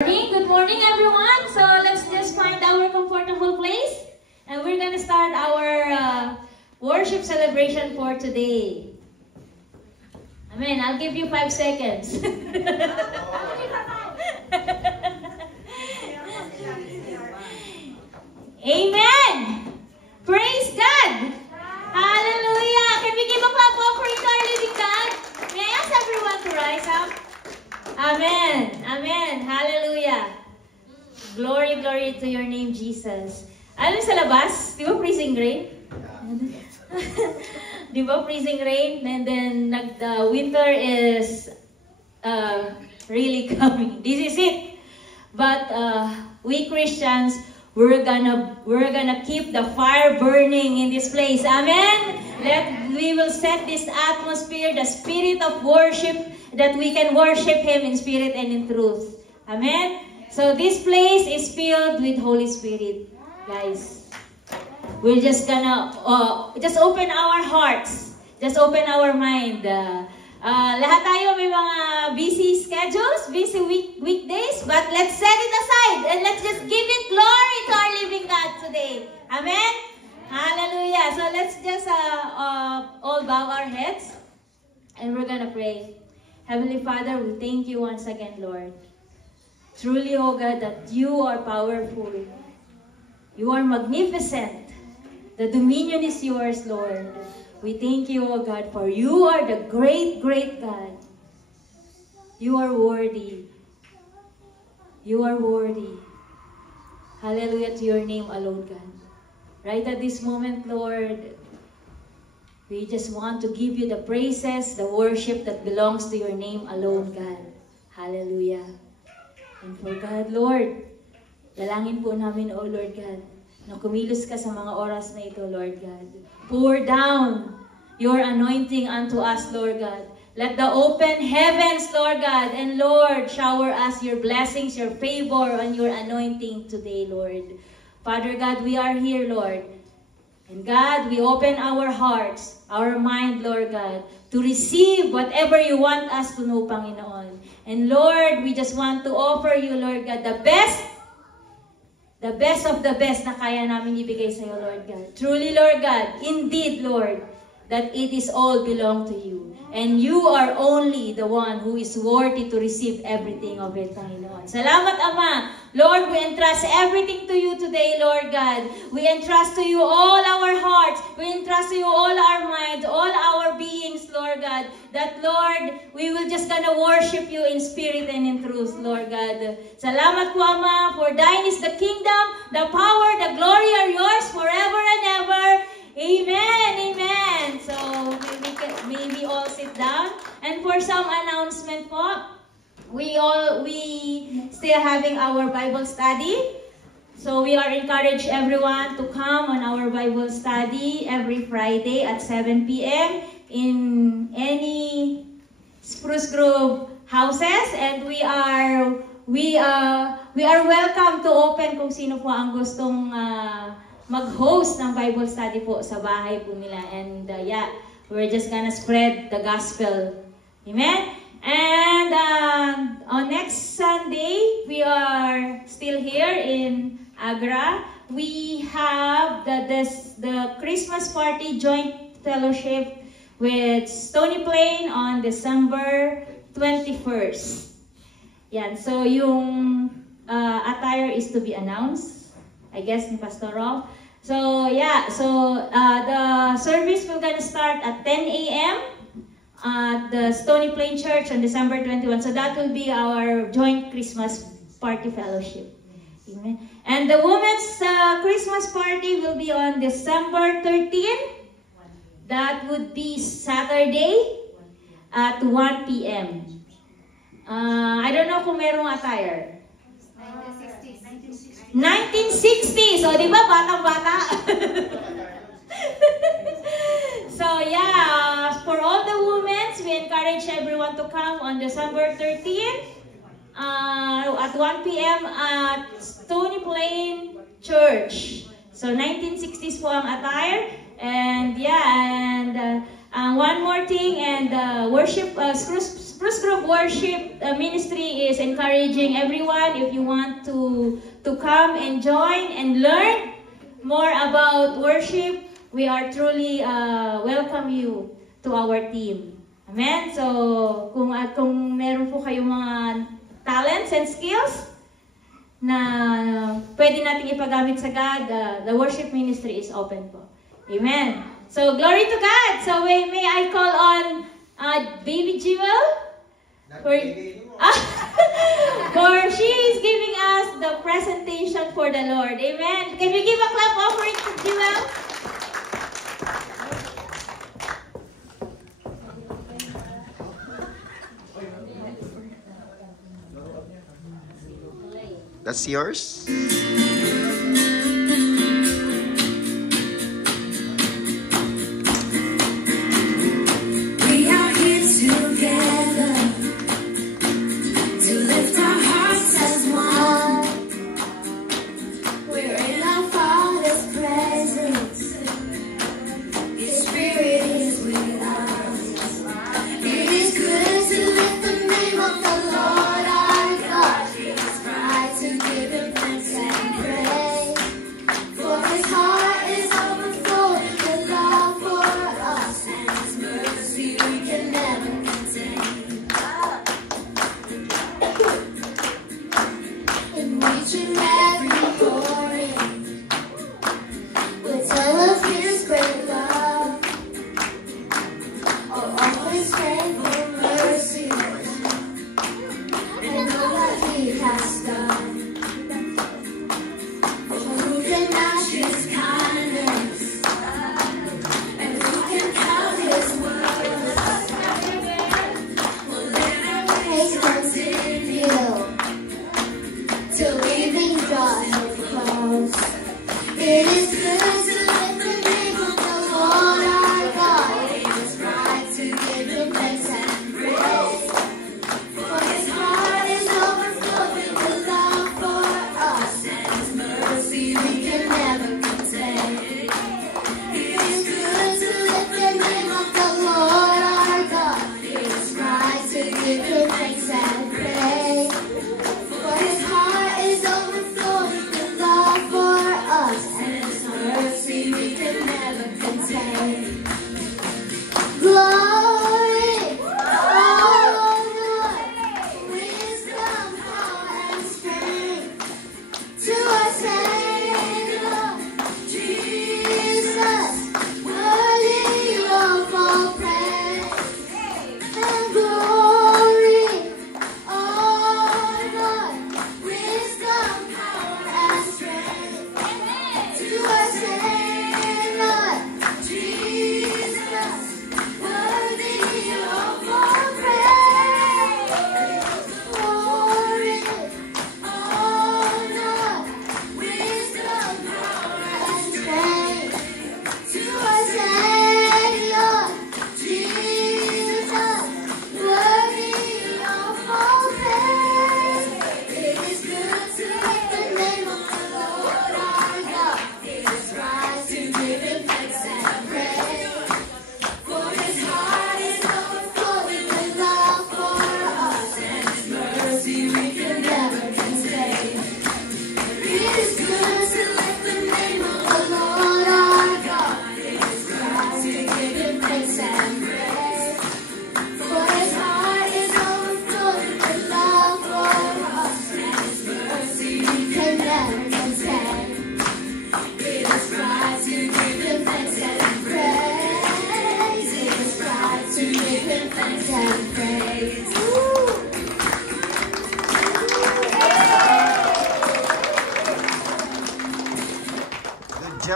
Good morning, everyone. So let's just find our comfortable place, and we're gonna start our worship celebration for today. Amen. I'll give you 5 seconds. Amen. Praise God. Hallelujah. Can we give a clap offering to our living God? May I ask everyone to rise up? Amen. Amen. Hallelujah. Glory, glory to your name, Jesus. Ano sa labas? Di ba freezing rain? Di ba freezing rain? And then the winter is really coming. This is it. But we Christians, we're gonna keep the fire burning in this place. Amen. We will set this atmosphere, the spirit of worship, that we can worship Him in spirit and in truth. Amen. So this place is filled with Holy Spirit, guys. We're just gonna just open our hearts, just open our mind. Lahat tayo may mga busy schedules, busy weekdays, but let's set it aside and let's just give it glory to our living God today. Amen? Hallelujah. So let's just all bow our heads and we're gonna pray. Heavenly Father, we thank you once again, Lord. Truly, oh God, that you are powerful. You are magnificent. The dominion is yours, Lord. We thank you, oh God, for you are the great, great God. You are worthy. You are worthy. Hallelujah to your name alone, God. Right at this moment, Lord, we just want to give you the praises, the worship that belongs to your name alone, God. Hallelujah. And for God, Lord, dalangin po namin, O Lord God, na kumilos ka sa mga oras na ito, Lord God. Pour down your anointing unto us, Lord God. Let the open heavens, Lord God, and Lord, shower us your blessings, your favor, and your anointing today, Lord. Father God, we are here, Lord. And God, we open our hearts, our mind, Lord God, to receive whatever you want us to know, Panginoon. And Lord, we just want to offer you, Lord God, the best of the best na kaya namin ibigay sa iyo, Lord God. Truly, Lord God, indeed, Lord, that it is all belong to you. And you are only the one who is worthy to receive everything of it, Panginoon. Salamat, Ama. Lord, we entrust everything to you today, Lord God. We entrust to you all our hearts. We entrust to you all our minds, all our beings, Lord God. That, Lord, we will just gonna worship you in spirit and in truth, Lord God. Salamat po, Ama, for thine is the kingdom, the power, the glory are yours forever and ever. Amen. Amen. So, maybe all sit down. And for some announcement po, we still having our Bible study. So we are encourage everyone to come on our Bible study every Friday at 7 p.m. in any Spruce Grove houses, and we are welcome to open kung sino po ang gustong mag-host ng Bible study po sa bahay po nila. And yeah, we're just gonna spread the gospel. Amen? And on next Sunday, we are still here in Agra. We have the Christmas party joint fellowship with Stony Plain on December 21st. Yan, so yung attire is to be announced, I guess, ni Pastor Rolf. So yeah, so the service will gonna start at 10 a.m. at the Stony Plain Church on December 21. So that will be our joint Christmas party fellowship. Amen. And the women's Christmas party will be on December 13. That would be Saturday at 1 p.m. I don't know kung merong attire. 1960s. So, di ba? Batang-bata. So, yeah. For all the women, we encourage everyone to come on December 13th at 1 p.m. at Stony Plain Church. So, 1960s po ang attire. And, yeah. And One more thing, and worship, Spruce Grove Worship Ministry is encouraging everyone, if you want to come and join and learn more about worship, we are truly welcome you to our team. Amen? So, kung meron po kayong mga talents and skills na pwede nating ipagamit sa God, the worship ministry is open po. Amen. So, glory to God. So, may I call on Baby Jewel? For she is giving us the presentation for the Lord. Amen. Can we give a clap offering to Jewel? That's yours.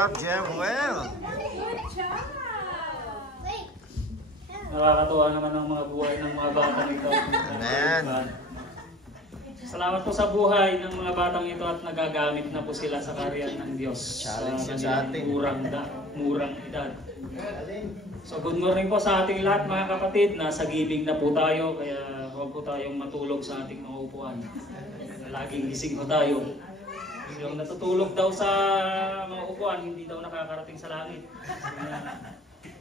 job, Jemuel. Nakakatuwa naman ang mga buhay ng mga batang ito. Amen. Salamat po sa buhay ng mga batang ito at nagagamit na po sila sa karyan ng Diyos. Challenge sa sa atin. murang edad. So good morning po sa ating lahat mga kapatid. Nasa gibing na po tayo kaya huwag po tayong matulog sa ating mga upuan. Laging gising po tayo. Yung natutulog daw sa mga upuan, hindi daw nakakarating sa langit.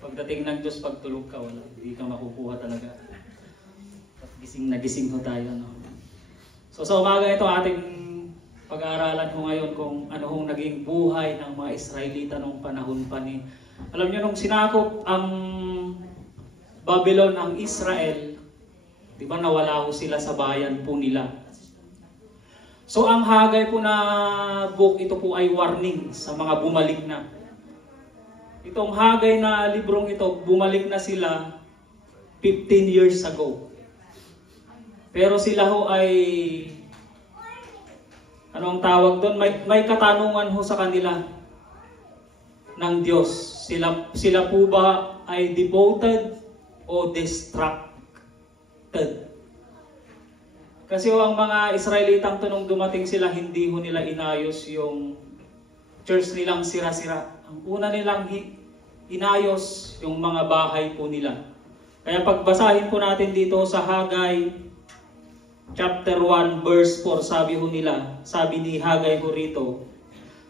Pagdating ng Diyos, pag tulog ka, wala, hindi ka makukuha talaga. At gising na gising ho tayo. No? So sa umaga ito, ating pag-aaralan ko ngayon kung ano hong naging buhay ng mga Israelita noong panahon pa ni... Alam niyo, nung sinakop ang Babylon ang Israel, di ba nawala ho sila sa bayan po nila. So ang Hagay po na book, ito po ay warning sa mga bumalik na. Itong Hagay na librong ito, bumalik na sila 15 years ago. Pero sila ho ay, ano ang tawag doon? May katanungan ho sa kanila ng Diyos. Sila po ba ay devoted o distracted? Kasi ho, ang mga Israelitang to nung dumating sila, hindi ho nila inayos yung church nilang sira-sira. Ang una nilang inayos yung mga bahay po nila. Kaya pagbasahin po natin dito sa Hagay chapter 1 verse 4, sabi ni Hagay ho rito,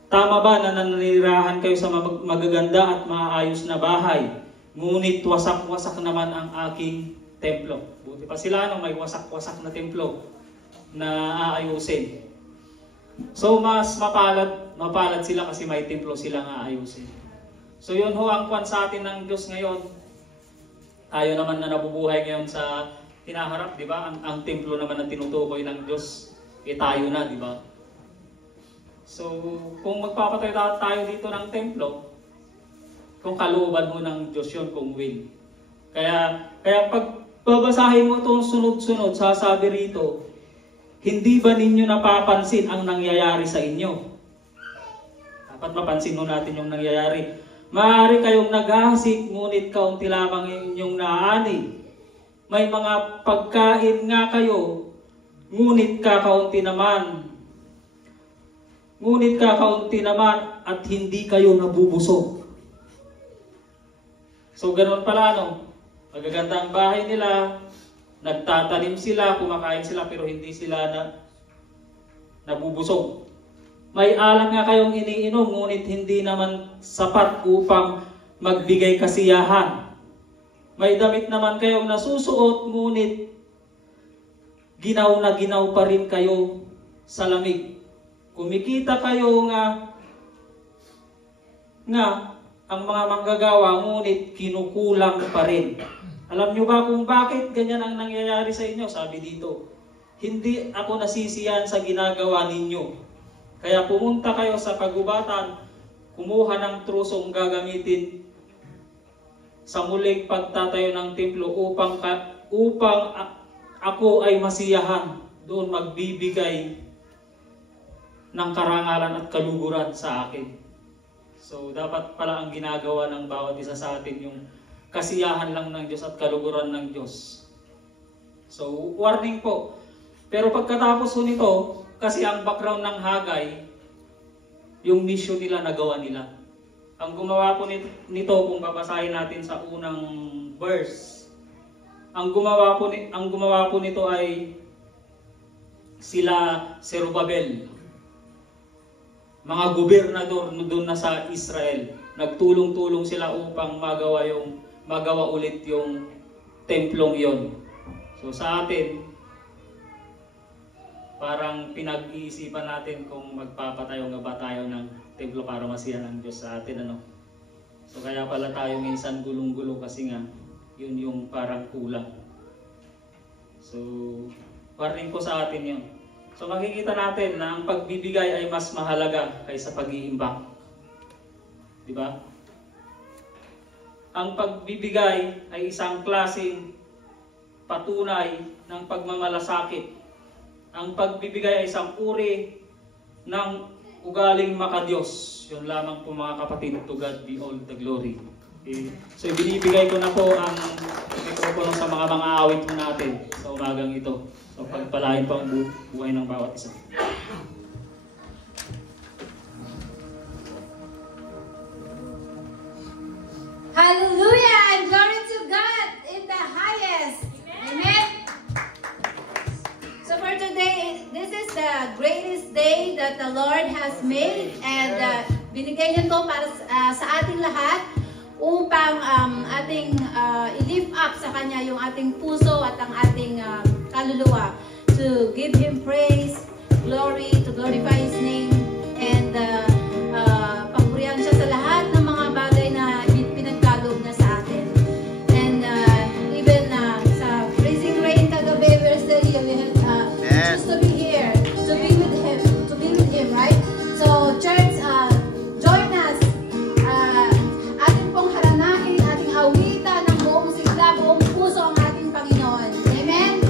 tama ba na nananirahan kayo sa magaganda at maayos na bahay, ngunit wasak-wasak naman ang aking templo? Buti pa sila may wasak-wasak na templo na aayusin. So mas mapalad sila kasi may templo silang aayusin. So yun ho ang kwan sa atin ng Diyos ngayon. Tayo naman na nabubuhay ngayon sa hinaharap, di ba? Ang templo naman na tinutukoy ng Diyos, tayo na, di ba? So kung magpapatay tayo dito ng templo, kung kalooban mo ng Diyos yun, kung will. Kaya pag babasahin mo itong sunod-sunod, sasabi rito, hindi ba ninyo napapansin ang nangyayari sa inyo? Dapat mapansin mo natin yung nangyayari. Maaari kayong naghahasik, ngunit kaunti lamang inyong naani. May mga pagkain nga kayo, ngunit kakaunti naman. Ngunit kakaunti naman at hindi kayo nabubusog. So ganoon pala, no? Magaganda ang bahay nila, nagtatanim sila, kumakain sila, pero hindi sila nabubusog. May alak nga kayong iniinom, ngunit hindi naman sapat upang magbigay kasiyahan. May damit naman kayong nasusuot, ngunit ginaw na ginaw pa rin kayo sa lamig. Kumikita kayo nga ang mga manggagawa, ngunit kinukulang pa rin. Alam nyo ba kung bakit ganyan ang nangyayari sa inyo? Sabi dito, hindi ako nasisiyan sa ginagawa ninyo. Kaya pumunta kayo sa kagubatan, kumuha ng trusong gagamitin sa muling pagtatayo ng templo upang ako ay masiyahan, doon magbibigay ng karangalan at kaluguran sa akin. So dapat pala ang ginagawa ng bawat isa sa atin yung kasiyahan lang ng Diyos at kaluguran ng Diyos. So warning po. Pero pagkatapos po nito, kasi ang background ng Hagay, yung mission nila nagawa nila. Ang gumawa po nito, kung babasahin natin sa unang verse, ang gumawa po nito ay sila Zerubbabel, mga gobernador doon na sa Israel. Nagtulong-tulong sila upang magawa ulit yung templong yon. So sa atin, parang pinag-iisipan natin kung magpapatayo nga ba tayo ng templo para masiyahan ng Diyos sa atin, ano? So kaya pala tayo minsan gulong-gulo kasi nga yun yung parang kulang. So warning ko sa atin yun. So makikita natin na ang pagbibigay ay mas mahalaga kaysa pag-iimbak. Di ba? Ang pagbibigay ay isang klaseng patunay ng pagmamalasakit. Ang pagbibigay ay isang uri ng ugaling makadiyos. Yun lamang po mga kapatid, to God be all the glory. Okay. So binibigay ko na po ang mikropono sa mga awit po natin sa umagang ito. So pagpalain po ang buhay ng bawat isa. Hallelujah and glory to God in the highest. Amen. So for today, this is the greatest day that the Lord has made, and binigay niyo to para sa ating lahat upang ating i-lift up sa Kanya yung ating puso at ang ating kaluluwa. To give Him praise, glory, to glorify His name, and papurihan siya sa lahat ng mga bagay na pinagkaloob na sa atin. And even sa freezing rain kagabi, we're still here. We have choose to be here, to be with Him, right? So, church, join us. Ating pong haranahin, ating awitan ng buong sigla, buong puso ang ating Panginoon. Amen?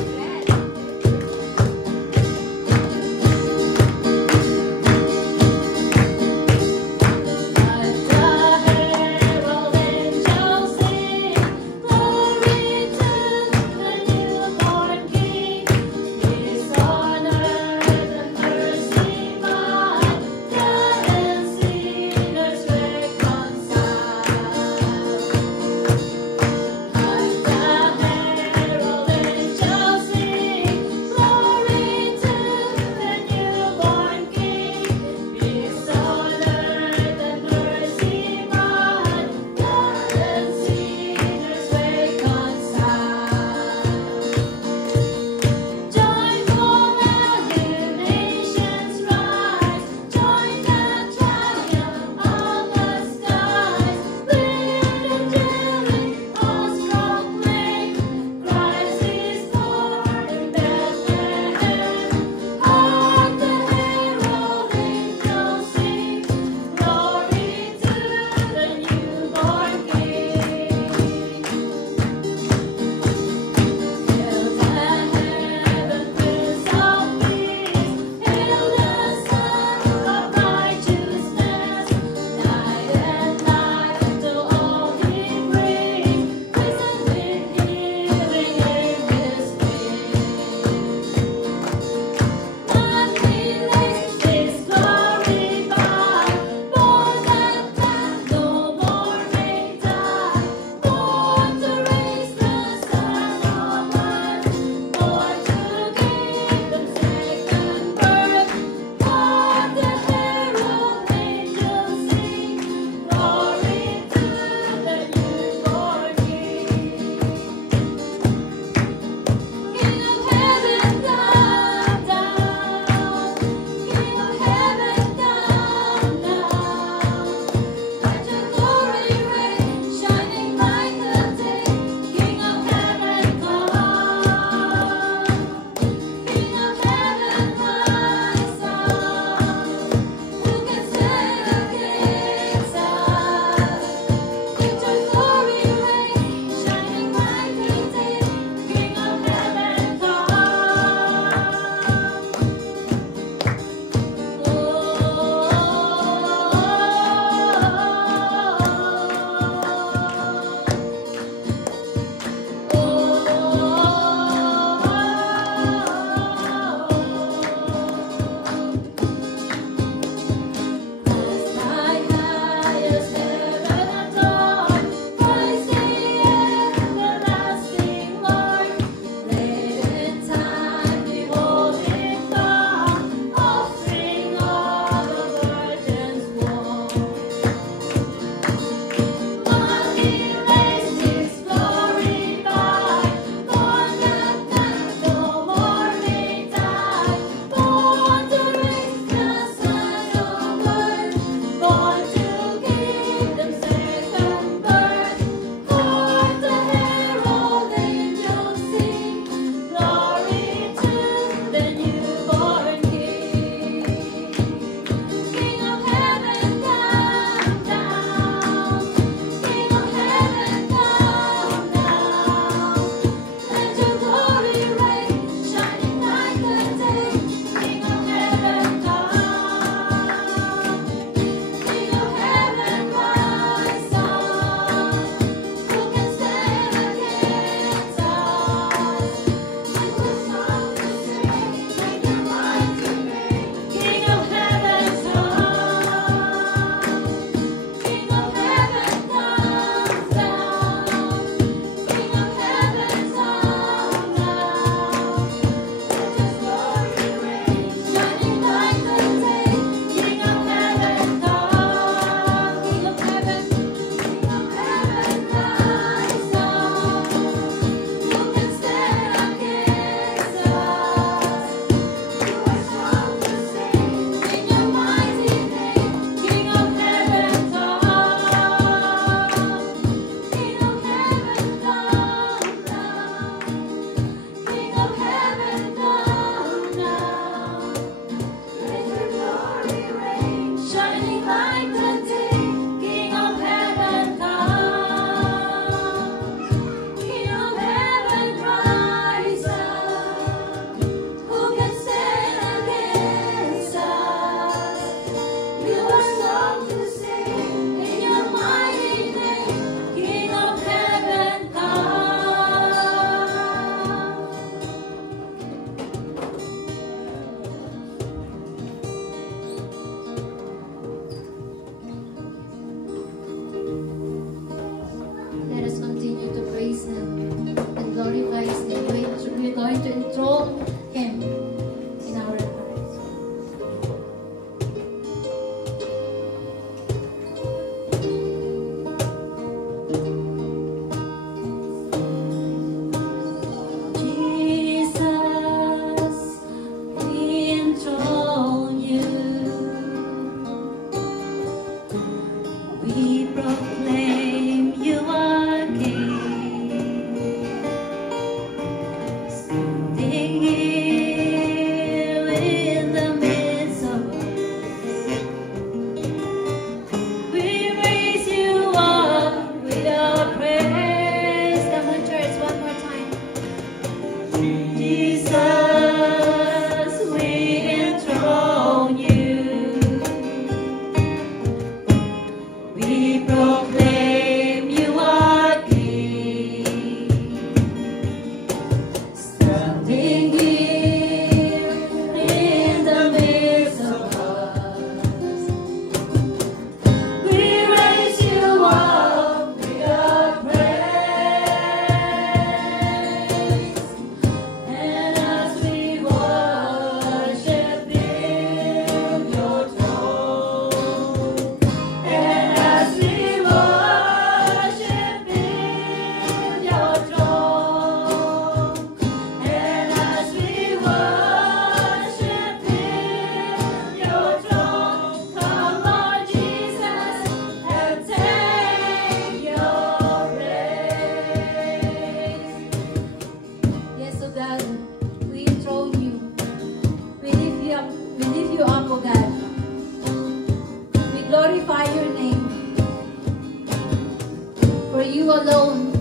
you alone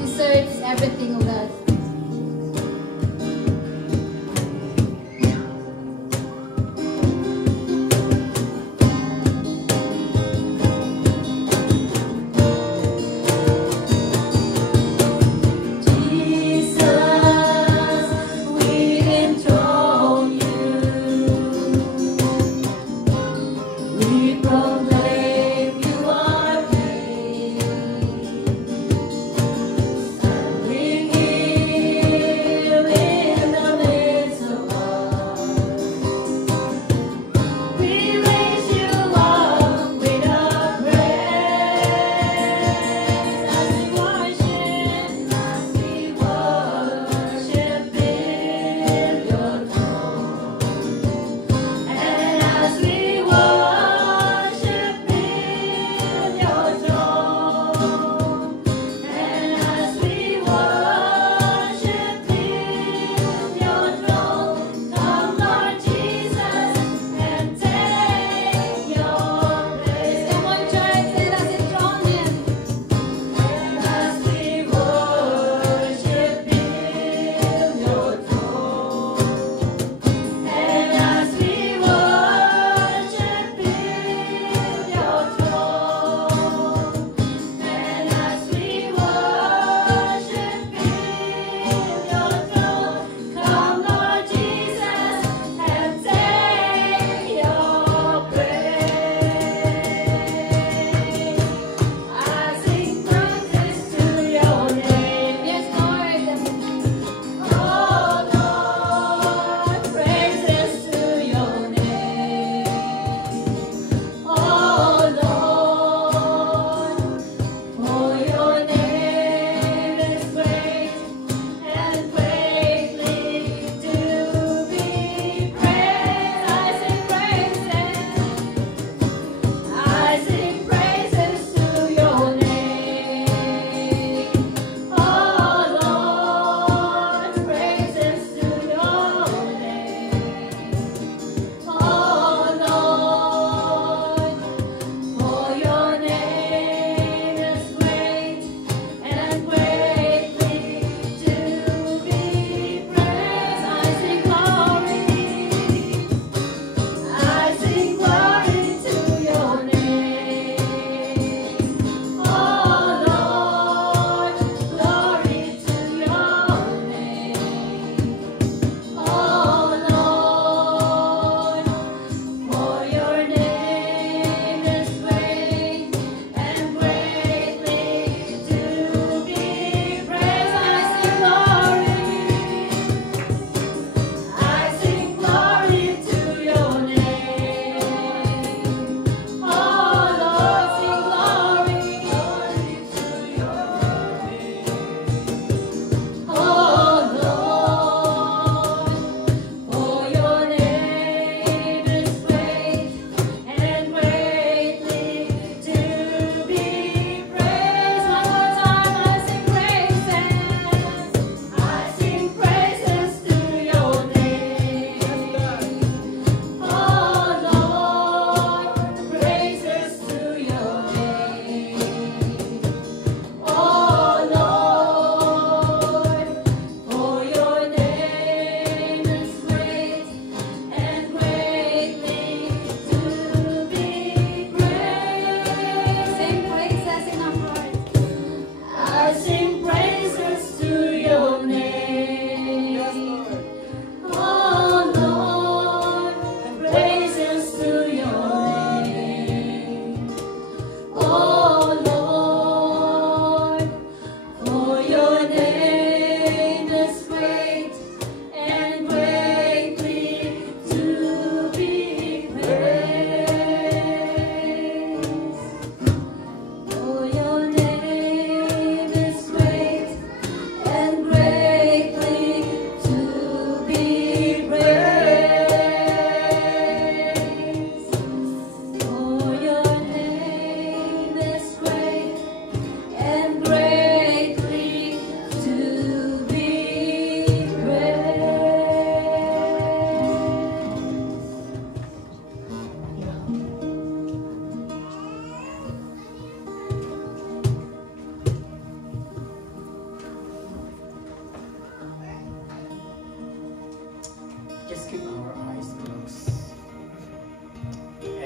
deserves everything, O God. Proclaim you are King. Standing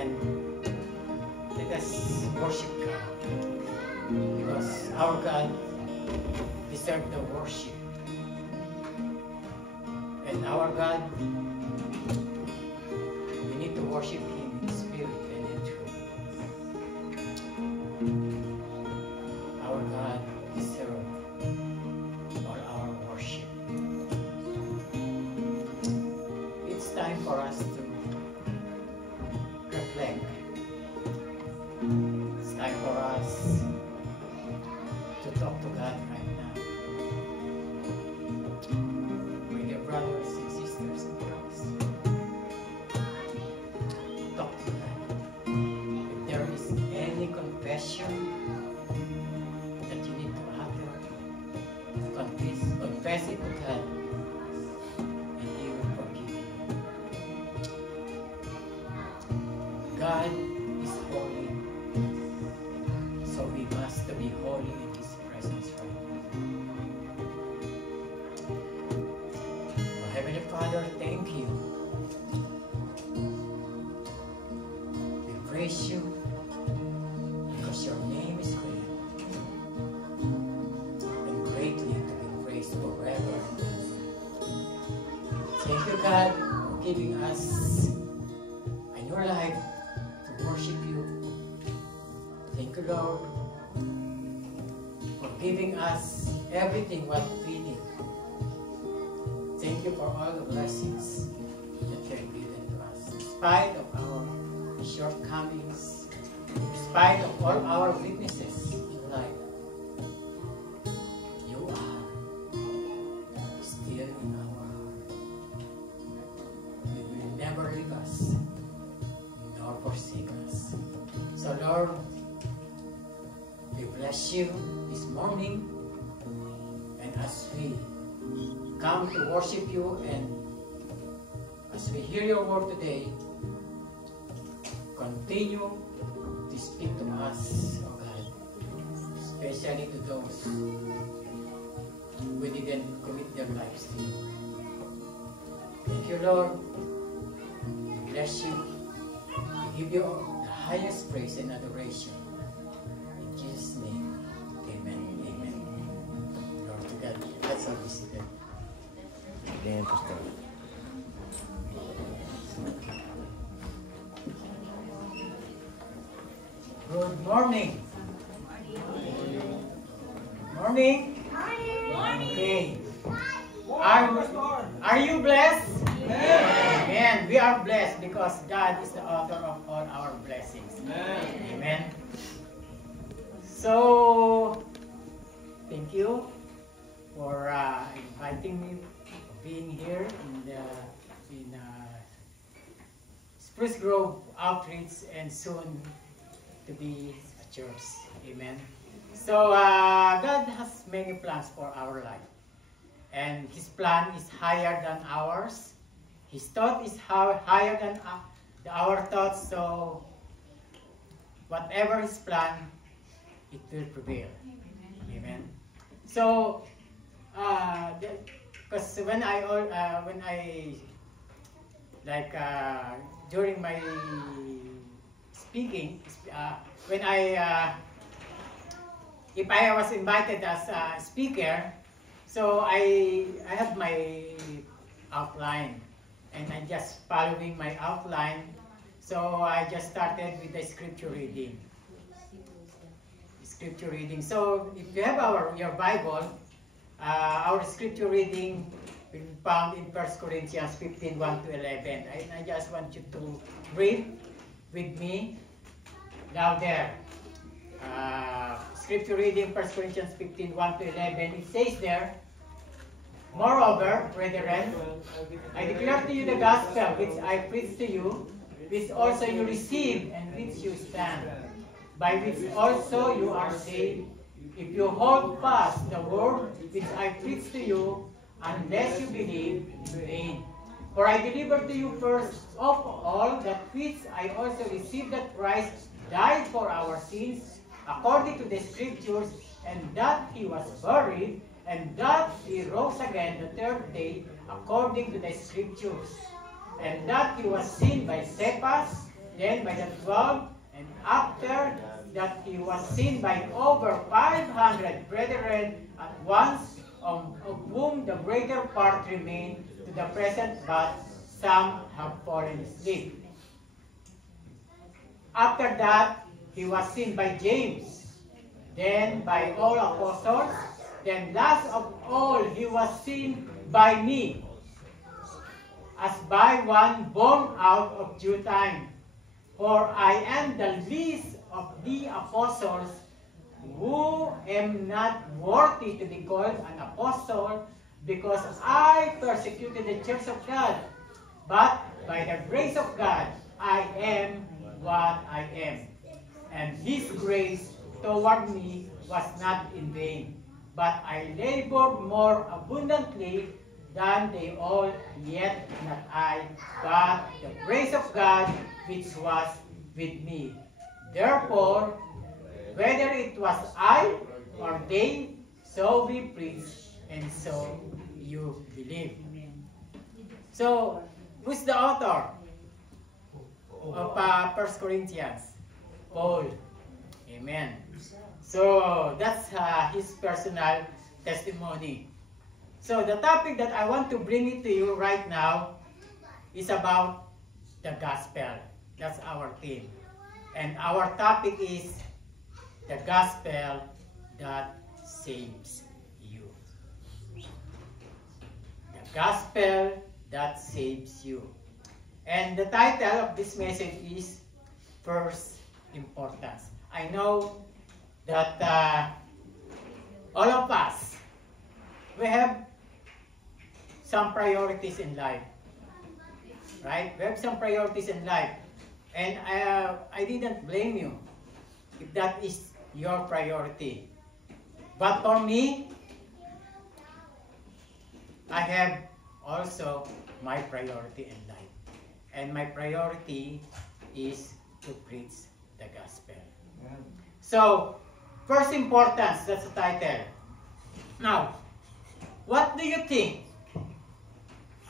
and let us worship God, because our God deserves the worship. And our God, we need to worship Him in spirit and in truth. Our God deserves all our worship. It's time for us to reflect. It's time for us to talk to God right now. My dear brothers and sisters in Christ, talk to God. If there is any confession that you need to utter, confess it to God, and He will forgive you. God is holy, so we must be holy in His presence right now. Oh, Heavenly Father, thank you. We praise you because your name is great and greatly to be praised forever and ever. Thank you, God, for giving us a new life to worship you. Thank you, Lord, for giving us everything what we need. Thank you for all the blessings that you have given to us. In spite of our shortcomings, in spite of all our weaknesses in life, you are still in our heart. You will never leave us nor forsake us. So Lord, we bless you this morning, and as we come to worship you and as we hear your word today, continue to speak to us, oh God, especially to those who didn't commit their lives to you. Thank you, Lord. We bless you. We give you the highest praise and adoration. In Jesus' name, amen. Amen. Lord to God, let's all be seated. Amen, Pastor. Good morning. Morning. Okay. Are you blessed? Amen. We are blessed because God is the author of all our blessings. Amen. So, thank you for inviting me, being here in Spruce Grove Outreach and soon to be a church. Amen. So, God has many plans for our life. And His plan is higher than ours. His thought is higher than our thoughts. So, whatever His plan, it will prevail. Amen. So, because when I during my speaking, if I was invited as a speaker, so I have my outline, and I'm just following my outline. So I just started with the scripture reading. So if you have your Bible, our scripture reading will be found in 1 Corinthians 15, 1-11. I just want you to read with me down there. Scripture reading 1 Corinthians 15, 1-11. It says there, moreover, brethren, I declare to you the gospel which I preached to you, which also you received and which you stand, by which also you are saved, if you hold fast the word which I preached to you, unless you believe in vain. For I delivered to you first of all that which I also received, that Christ died for our sins, according to the Scriptures, and that He was buried, and that He rose again the third day, according to the Scriptures, and that He was seen by Cephas, then by the 12, and after that he was seen by over 500 brethren at once, of whom the greater part remain to the present, but some have fallen asleep. After that, he was seen by James, then by all apostles, then last of all, he was seen by me, as by one born out of due time. For I am the least of the apostles, who am not worthy to be called an apostle, because I persecuted the church of God. But by the grace of God, I am what I am. And his grace toward me was not in vain, but I labored more abundantly than they all, yet not I, but the grace of God which was with me. Therefore, whether it was I or they, so we preach, and so you believe. So, who's the author of 1 Corinthians? Paul. Amen. So, that's his personal testimony. So, the topic that I want to bring it to you right now is about the gospel. That's our theme. And our topic is the gospel that saves you. The gospel that saves you. And the title of this message is First Importance. I know that all of us, we have some priorities in life. Right? We have some priorities in life. And I didn't blame you if that is your priority. But for me, I have also my priority in life. And my priority is to preach the gospel. So, first importance, that's the title. Now, what do you think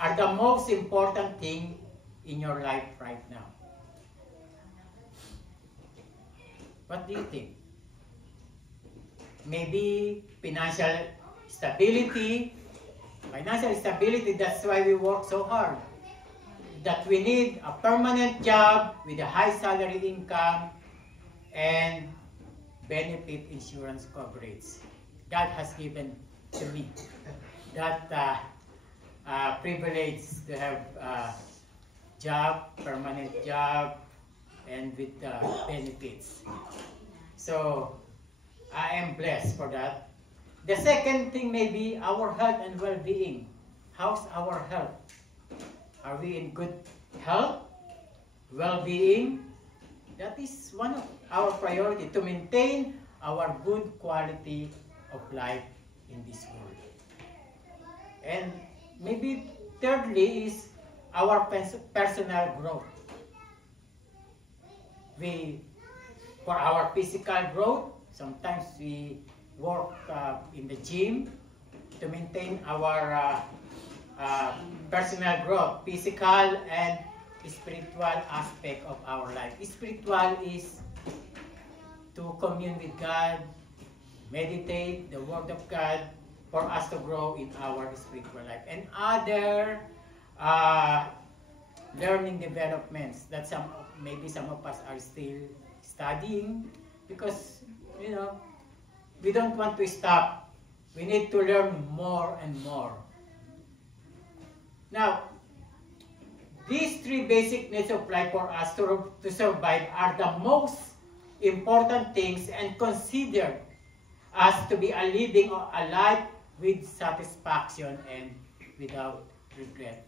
are the most important thing in your life right now? What do you think? Maybe financial stability. Financial stability, that's why we work so hard. That we need a permanent job with a high salary income and benefit insurance coverage. God has given to me that privilege to have a job, permanent job, and with benefits. So, I am blessed for that. The second thing may be our health and well-being. How's our health? Are we in good health? Well-being? That is one of our priority, to maintain our good quality of life in this world. And maybe thirdly is our personal growth. For our physical growth, sometimes we work in the gym to maintain our personal growth, physical and spiritual aspect of our life. Spiritual is to commune with God, meditate the Word of God for us to grow in our spiritual life. And other learning developments that maybe some of us are still studying, because we don't want to stop. We need to learn more and more. Now, these three basic needs of life for us to survive are the most important things and considered as to be living a life with satisfaction and without regret.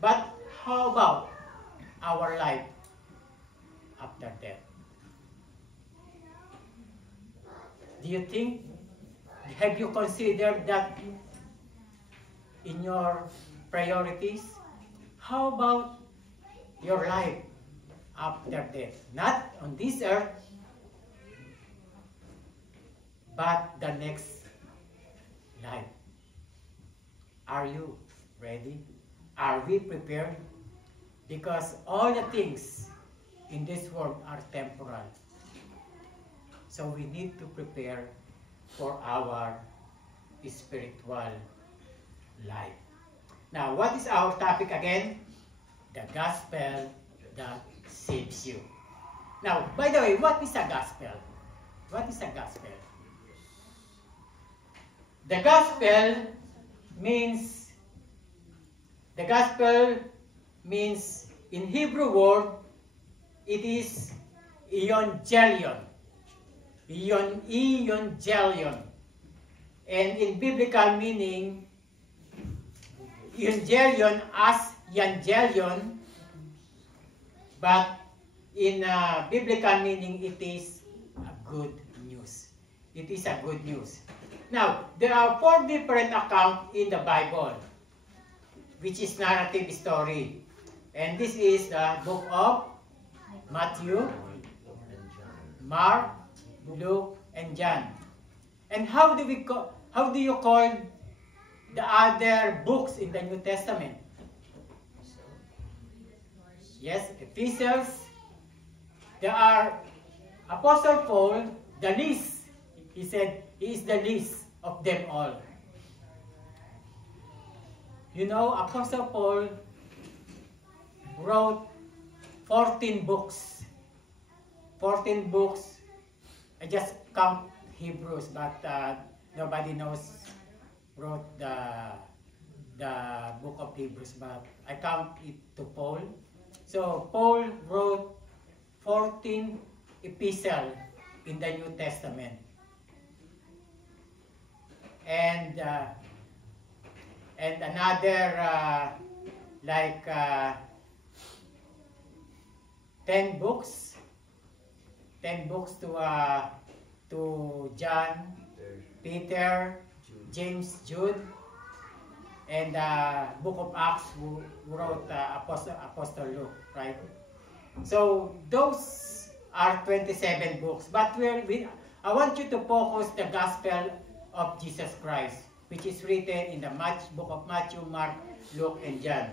But how about our life after death? Do you think, have you considered that in your priorities? How about your life after death? Not on this earth, but the next life. Are you ready? Are we prepared? Because all the things in this world are temporal. So we need to prepare for our spiritual life. Now, what is our topic again? The gospel that saves you. Now, by the way, what is a gospel? What is a gospel? The gospel means in Hebrew word, it is evangelion. Evangelion. And in biblical meaning, evangelion as evangelion, but in biblical meaning, it is a good news. It is a good news. Now, there are 4 different accounts in the Bible, which is narrative story. And this is the book of Matthew, Mark, Luke, and John. And how do you call the other books in the New Testament? Yes, epistles. There are Apostle Paul, the least. He said he is the least of them all. You know, Apostle Paul wrote 14 books. 14 books. I just count Hebrews, but nobody knows wrote the book of Hebrews, but I count it to Paul. So Paul wrote 14 epistles in the New Testament. And another 10 books to John, Peter, James, Jude, and book of Acts who wrote Apostle Luke, right? So those are 27 books, but I want you to focus the gospel of Jesus Christ, which is written in the book of Matthew, Mark, Luke, and John.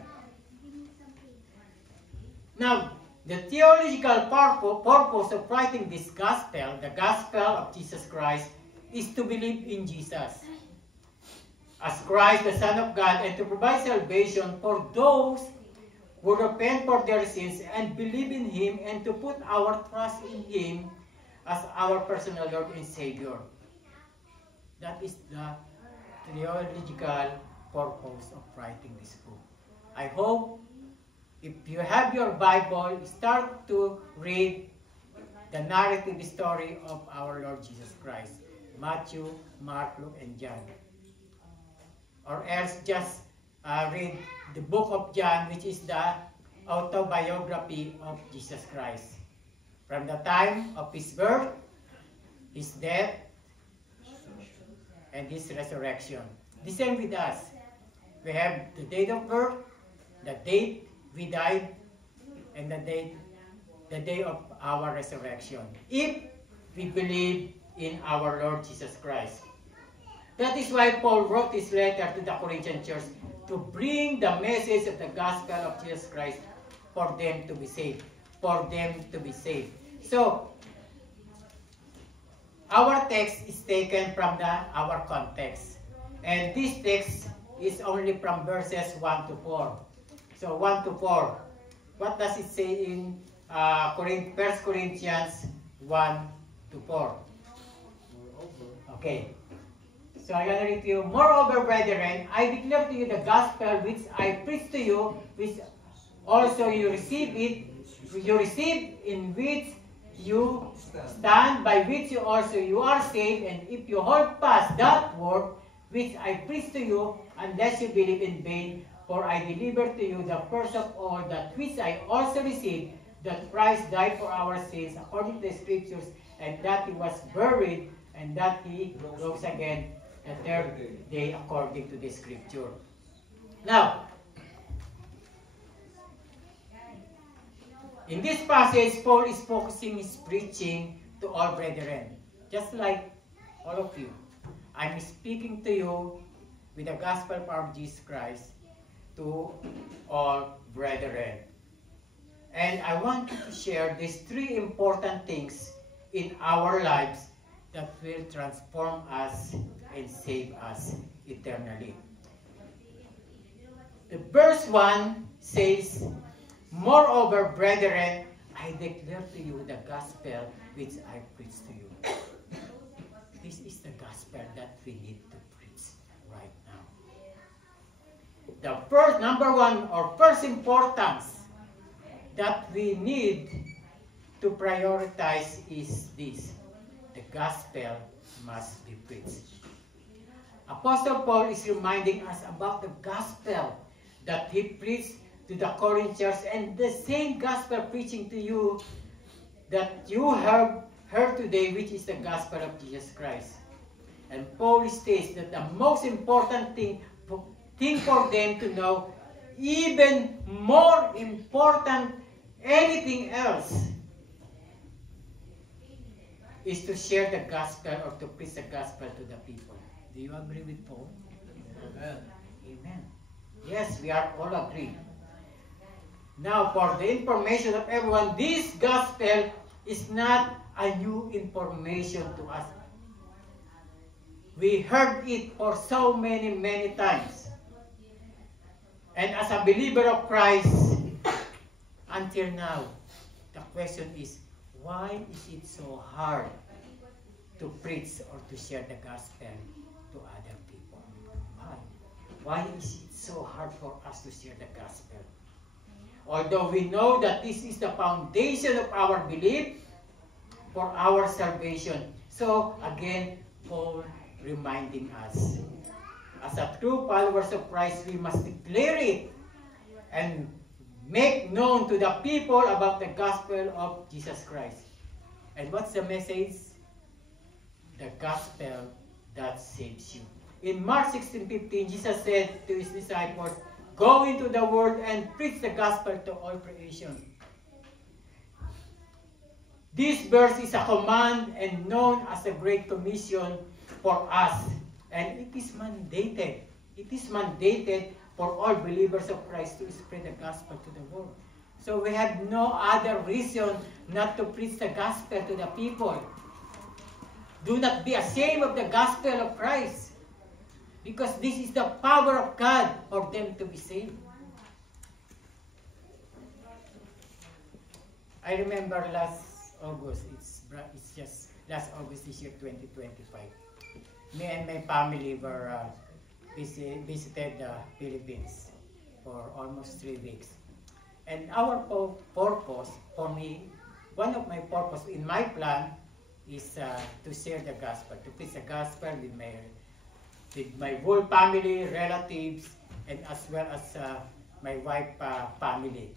Now, the theological purpose of writing this gospel, the gospel of Jesus Christ, is to believe in Jesus as Christ, the Son of God, and to provide salvation for those who repent for their sins and believe in Him, and to put our trust in Him as our personal Lord and Savior. That is the theological purpose of writing this book. I hope if you have your Bible, start to read the narrative story of our Lord Jesus Christ. Matthew, Mark, Luke, and John. Or else just read the book of John, which is the autobiography of Jesus Christ. From the time of His birth, His death, and His resurrection. The same with us. We have the date of birth, the date we died, and the day of our resurrection, if we believe in our Lord Jesus Christ. That is why Paul wrote this letter to the Corinthian church, to bring the message of the gospel of Jesus Christ for them to be saved. For them to be saved. So, our text is taken from our context. And this text is only from verses 1 to 4. So 1 to 4. What does it say in 1 Corinthians 1 to 4? Okay. So I'm going to read to you. Moreover, brethren, I declare to you the gospel which I preach to you, which also you received, in which you stand, by which you also you are saved, and if you hold fast that word which I preach to you, unless you believe in vain. For I delivered to you the first of all, that which I also received, that Christ died for our sins according to the Scriptures, and that He was buried, and that He rose again the third day according to the Scripture. Now, in this passage, Paul is focusing his preaching to all brethren, just like all of you. I'm speaking to you with the gospel power of Jesus Christ to all brethren. And I want to share these three important things in our lives that will transform us and save us eternally. The verse 1 says, "Moreover, brethren, I declare to you the gospel which I preach to you." This is the gospel that we need to preach right now. The first, number one, or first importance that we need to prioritize is this: the gospel must be preached. Apostle Paul is reminding us about the gospel that he preached to the Corinthians, and the same gospel preaching to you that you have heard today, which is the gospel of Jesus Christ. And Paul states that the most important thing for them to know, even more important anything else, is to share the gospel or to preach the gospel to the people. Do you agree with Paul? Amen. Amen. Yes, we are all agreed. Now, for the information of everyone, this gospel is not a new information to us. We heard it for so many times. And as a believer of Christ, until now, the question is, why is it so hard to preach or to share the gospel to other people? Why? Why is it so hard for us to share the gospel? Although we know that this is the foundation of our belief for our salvation. So again, Paul reminding us, as a true followers of Christ, we must declare it and make known to the people about the gospel of Jesus Christ. And what's the message? The gospel that saves you. In Mark 16:15, Jesus said to his disciples, "Go into the world and preach the gospel to all creation." This verse is a command and known as a Great Commission for us. And it is mandated. It is mandated for all believers of Christ to spread the gospel to the world. So we have no other reason not to preach the gospel to the people. Do not be ashamed of the gospel of Christ, because this is the power of God for them to be saved. I remember last August, it's just last August this year, 2025. Me and my family were visited the Philippines for almost 3 weeks. And our purpose, for me, one of my purpose in my plan is to share the gospel, to preach the gospel with my whole family, relatives, and as well as my wife family,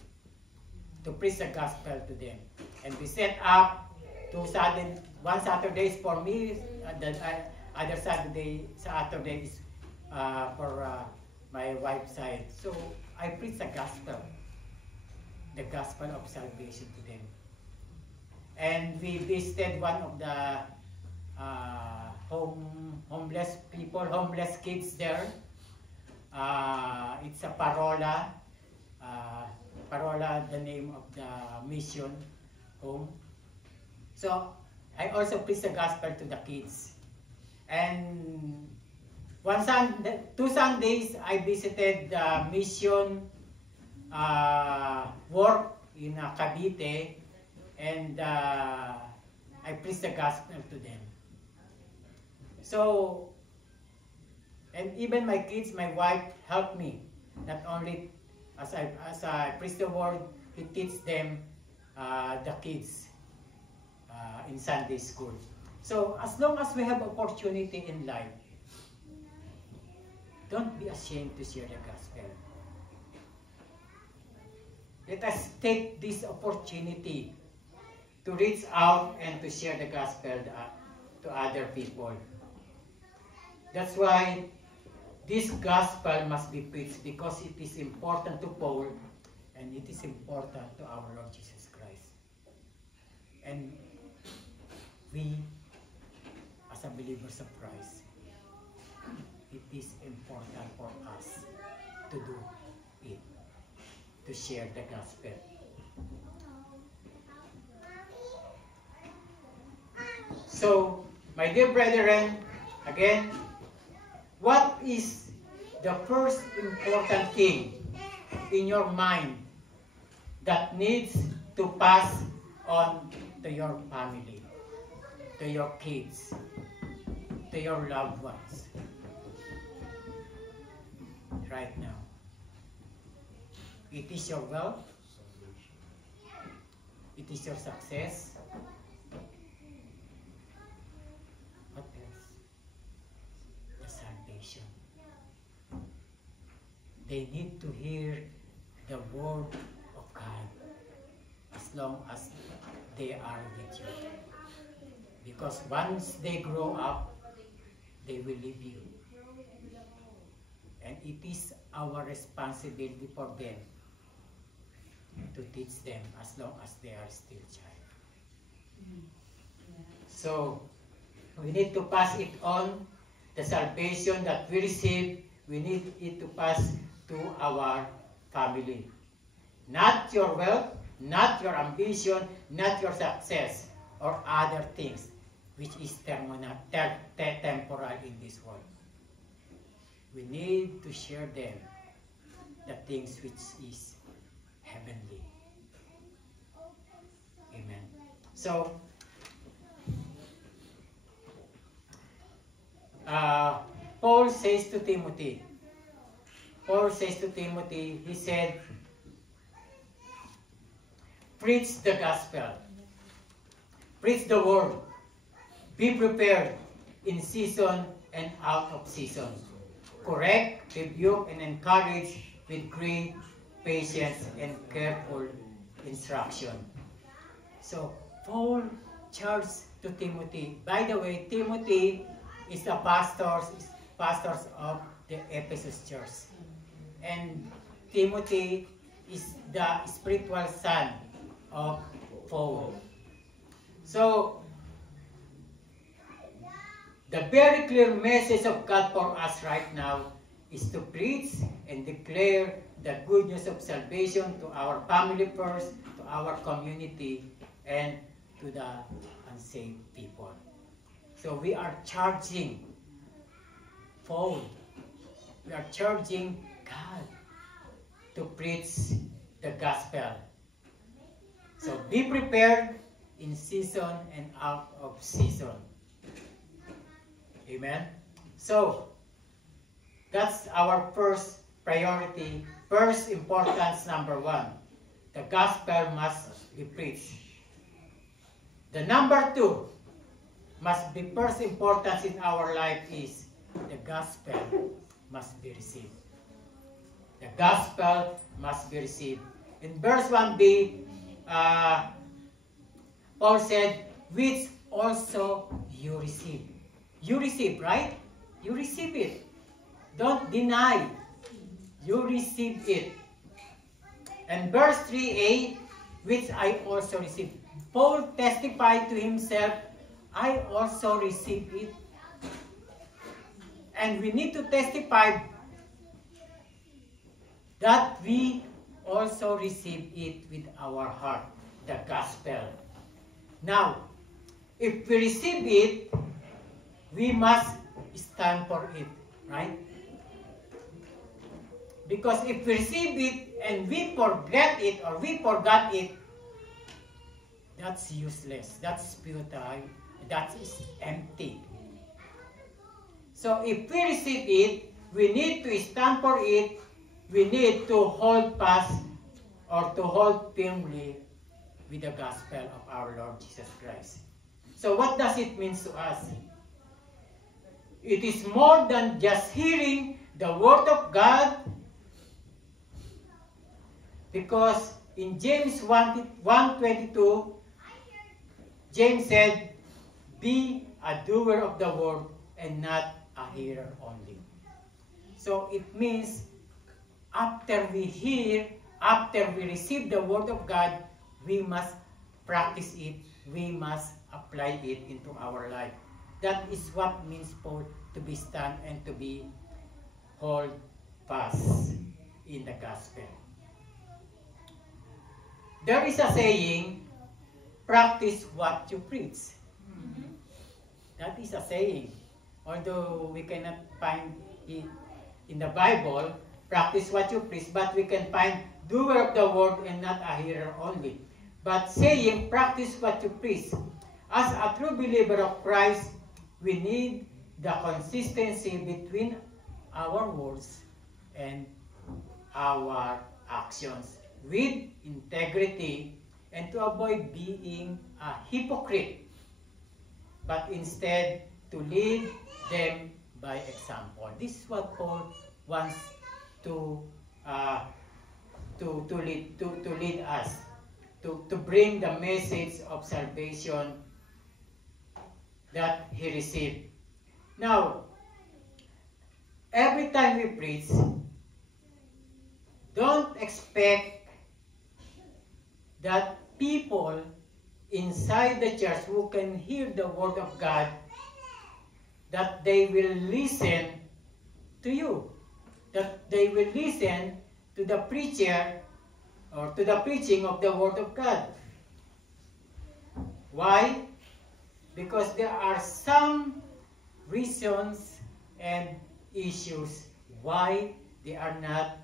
to preach the gospel to them. And we set up one Saturdays for me, the other Saturdays for my wife's side. So I preach the gospel of salvation to them. And we visited one of the homeless kids there. It's a Parola. Parola, the name of the mission home. So I also preach the gospel to the kids. And 2 Sundays I visited the mission work in Cavite, and I preached the gospel to them. So, and even my kids, my wife helped me. Not only as I preach the word, we teach them the kids in Sunday school. So as long as we have opportunity in life, don't be ashamed to share the gospel. Let us take this opportunity to reach out and to share the gospel to other people. That's why this gospel must be preached, because it is important to Paul and it is important to our Lord Jesus Christ. And we, as a believers of Christ, it is important for us to do it, to share the gospel. So, my dear brethren, again, what is the first important thing in your mind that needs to pass on to your family, to your kids, to your loved ones right now? It is your wealth, it is your success. What else? The salvation. They need to hear the word of God as long as they are with you. Because once they grow up, they will leave you. And it is our responsibility for them to teach them as long as they are still child. So, we need to pass it on. The salvation that we receive, we need it to pass to our family. Not your wealth, not your ambition, not your success, or other things which is temporal in this world. We need to share them the things which is heavenly. Amen. So, Paul says to Timothy, he said, preach the gospel, preach the word, be prepared in season and out of season. Correct, rebuke, and encourage with great patience and careful instruction. So, Paul charged to Timothy. By the way, Timothy is the pastors of the Ephesus church. And Timothy is the spiritual son of Paul. So, the very clear message of God for us right now is to preach and declare the good news of salvation to our family first, to our community, and to the unsaved people. So we are charging Paul, we are charging God to preach the gospel. So be prepared in season and out of season. Amen. So that's our first priority, first importance, number one. The gospel must be preached. The number two must be first importance in our life is the gospel must be received. The gospel must be received. In verse 1b, Paul said, which also you receive. You receive, right? You receive it. Don't deny. You receive it. And verse 3a, which I also received. Paul testified to himself, I also received it. And we need to testify that we also receive it with our heart, the gospel. Now, if we receive it, we must stand for it, right? Because if we receive it and we forget it or we forgot it, that's useless, that's futile, that is empty. So if we receive it, we need to stand for it, we need to hold fast or to hold firmly with the gospel of our Lord Jesus Christ. So what does it mean to us? It is more than just hearing the word of God, because in James 1:22, James said, be a doer of the word and not a hearer only. So it means after we hear, after we receive the word of God, we must practice it, we must apply it into our life. That is what means Paul to be stand and to be hold fast in the gospel. There is a saying, practice what you preach. That is a saying. Although we cannot find it in the Bible, practice what you preach, but we can find doer of the word and not a hearer only. But saying, practice what you preach. As a true believer of Christ, we need the consistency between our words and our actions with integrity, and to avoid being a hypocrite, but instead to lead them by example. This is what Paul wants to lead us, to bring the message of salvation that he received. Now, every time we preach, don't expect that people inside the church who can hear the word of God, that they will listen to you, that they will listen to the preacher or to the preaching of the word of God. Why? Because there are some reasons and issues why they are not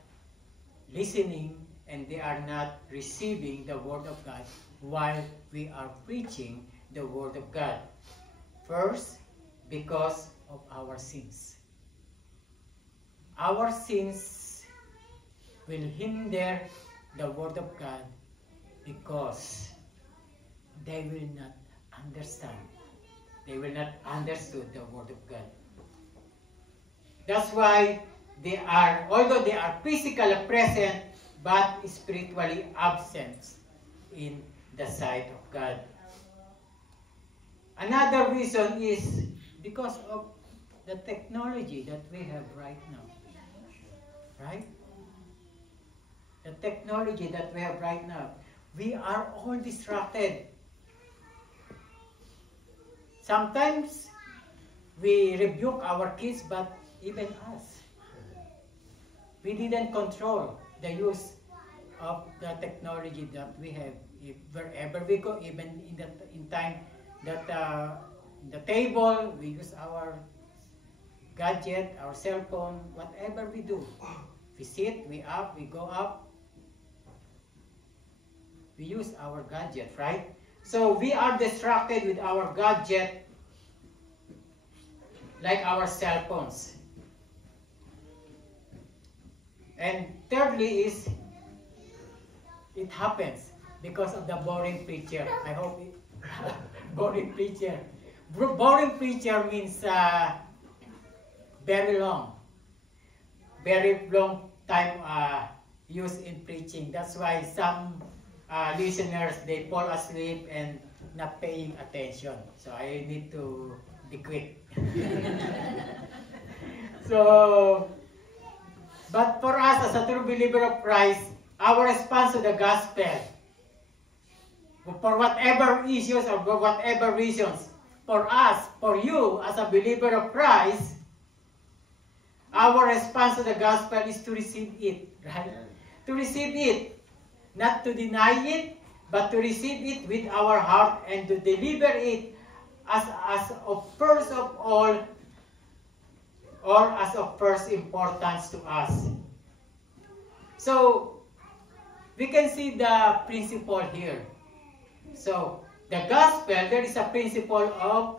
listening and they are not receiving the word of God while we are preaching the word of God. First, because of our sins. Our sins will hinder the word of God because they will not understand. They will not understand the word of God. That's why they are, although they are physically present, but spiritually absent in the sight of God. Another reason is because of the technology that we have right now. Right? The technology that we have right now. We are all distracted. Sometimes we rebuke our kids, but even us. We didn't control the use of the technology that we have. If wherever we go, even in time that the table, we use our gadget, our cell phone, whatever we do. We sit, we up, we go up. We use our gadget, right? So we are distracted with our gadget, like our cell phones. And thirdly is, it happens because of the boring preacher. I hope it, boring preacher. Boring preacher means very long time used in preaching. That's why some listeners, they fall asleep and not paying attention. So I need to be quick. So, but for us as a true believer of Christ, our response to the gospel, for whatever issues or for whatever reasons, for us, for you as a believer of Christ, our response to the gospel is to receive it, right? To receive it, not to deny it, but to receive it with our heart and to deliver it as of first of all, or as of first importance to us. So, we can see the principle here. So, the gospel, there is a principle of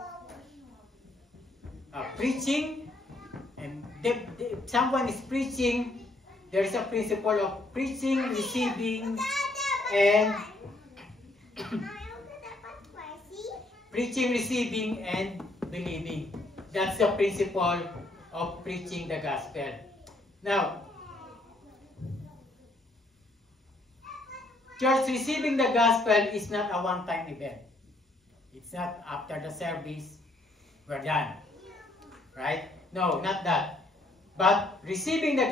preaching, and if someone is preaching, there is a principle of preaching, receiving, and preaching, receiving, and believing. That's the principle of preaching the gospel. Now, church, receiving the gospel is not a one-time event. It's not after the service, we're done. Right? No, not that. But receiving the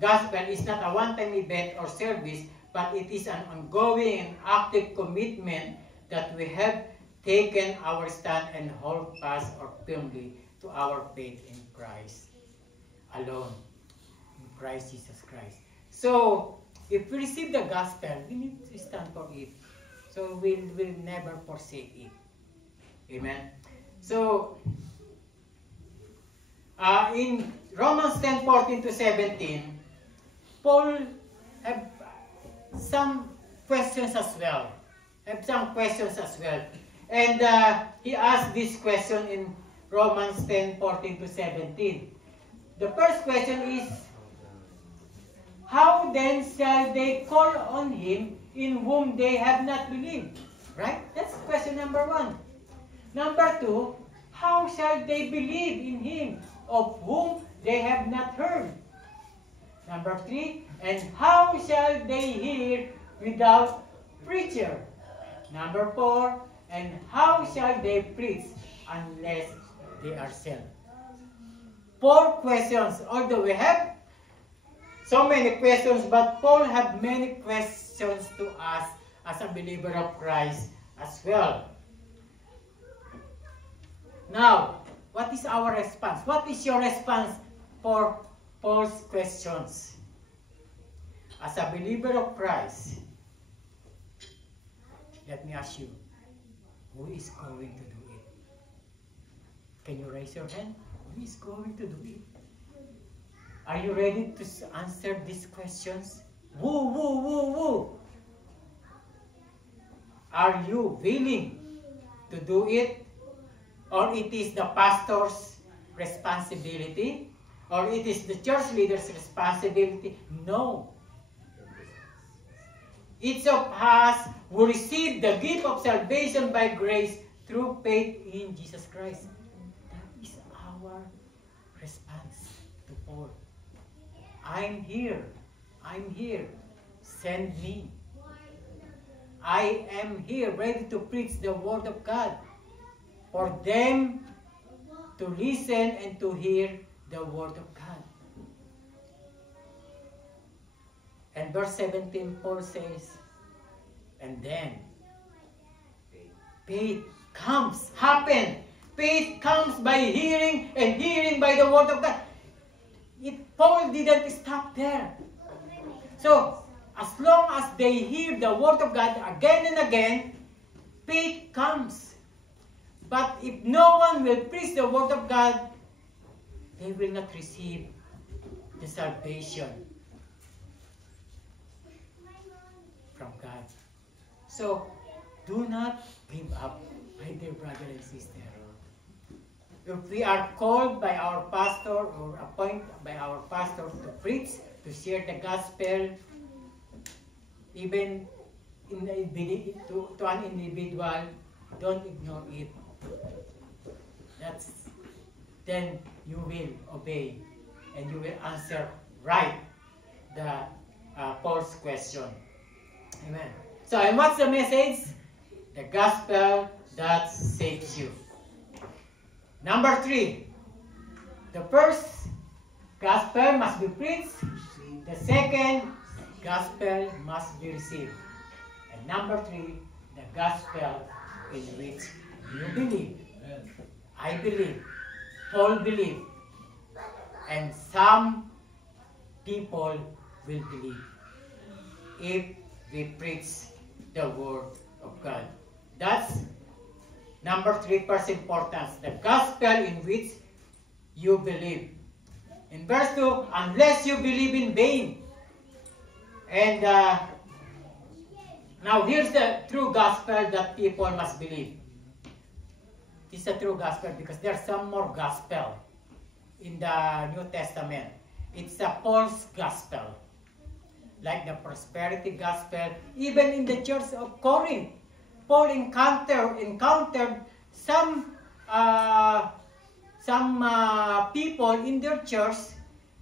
gospel is not a one-time event or service, but it is an ongoing and active commitment that we have taken our stand and hold fast or firmly to our faith in Christ alone, in Christ Jesus Christ. So, if we receive the gospel, we need to stand for it. So, we'll never forsake it. Amen? So, in Romans 10:14 to 17, Paul have some questions as well. And he asked this question in Romans 10:14 to 17. The first question is, how then shall they call on him in whom they have not believed? Right? That's question number 1. Number 2, how shall they believe in him of whom they have not heard? Number 3, and how shall they hear without preacher? Number 4, and how shall they preach unless they are sent? 4 questions. Although we have so many questions, but Paul had many questions to ask as a believer of Christ as well. Now, what is our response? What is your response for Paul's questions? As a believer of Christ, let me ask you, who is going to do it? Can you raise your hand? Who is going to do it? Are you ready to answer these questions? Who? Are you willing to do it? Or it is the pastor's responsibility? Or it is the church leader's responsibility? No. Each of us will receive the gift of salvation by grace through faith in Jesus Christ. That is our response to Paul. I'm here. Send me. I am here ready to preach the word of God for them to listen and to hear the word of God. And verse 17, Paul says, and then faith happen. Faith comes by hearing, and hearing by the word of God. Paul didn't stop there. So, as long as they hear the word of God again and again, faith comes. But if no one will preach the word of God, they will not receive the salvation from God. So, do not give up, my dear brother and sister. If we are called by our pastor or appointed by our pastor to preach, to share the gospel, even to an individual, don't ignore it. Then you will obey and you will answer right the Paul's question. Amen. So, and what's the message? The gospel that saves you. Number 3, the first gospel must be preached. The second gospel must be received. And number 3, the gospel in which you believe. I believe. Paul believed. And some people will believe if we preach the word of God. That's number 3 first importance. The gospel in which you believe. In verse 2, unless you believe in vain. And now here's the true gospel that people must believe. This is a true gospel because there's some more gospel in the New Testament. It's a false gospel. Like the prosperity gospel. Even in the church of Corinth, Paul encountered some people in their church.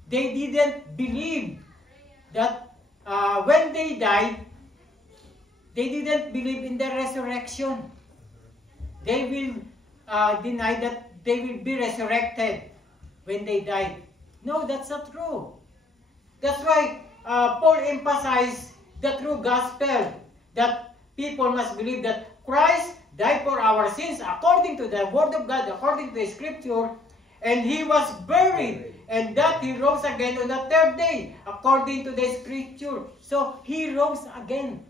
They didn't believe that when they died, they didn't believe in the resurrection. They will deny that they will be resurrected when they die. No, that's not true. That's why Paul emphasized the true gospel, that people must believe that Christ died for our sins according to the word of God, according to the scripture, and he was buried, and that he rose again on the 3rd day according to the scripture. So he rose again.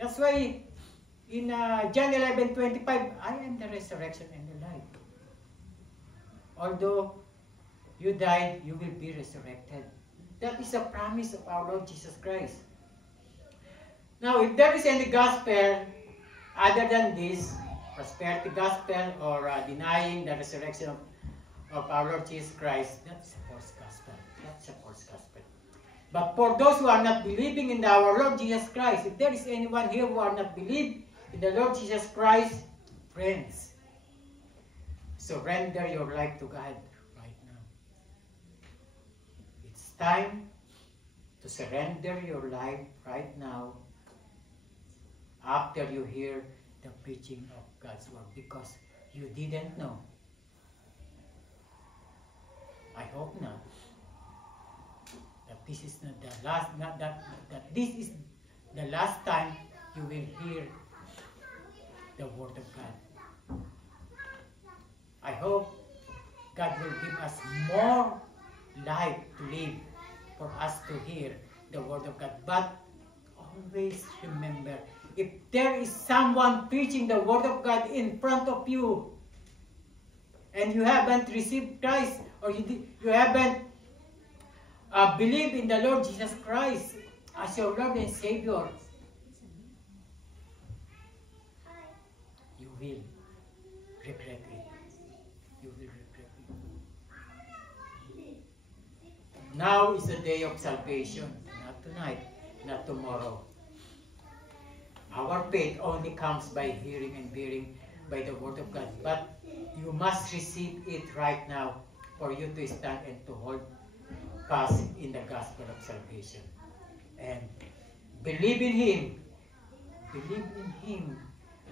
That's why in John 11:25, I am the resurrection and the life. Although You died, you will be resurrected. That is a promise of our Lord Jesus Christ. Now, if there is any gospel other than this, prosperity gospel or denying the resurrection of our Lord Jesus Christ, that's a false gospel. That's a false gospel. But for those who are not believing in our Lord Jesus Christ, if there is anyone here who are not believing in the Lord Jesus Christ, friends, surrender your life to God right now. It's time to surrender your life right now after you hear the preaching of God's word, because you didn't know. I hope not. That this is not the last, that this is the last time you will hear the word of God. I hope God will give us more life to live for us to hear the word of God. But always remember, if there is someone preaching the word of God in front of you, and you haven't received Christ, or you haven't believed in the Lord Jesus Christ as your Lord and Savior, you will regret it. You will regret it. Now is the day of salvation, not tonight, not tomorrow. Our faith only comes by hearing and bearing by the word of God. But you must receive it right now for you to stand and to hold fast in the gospel of salvation. And believe in Him. Believe in Him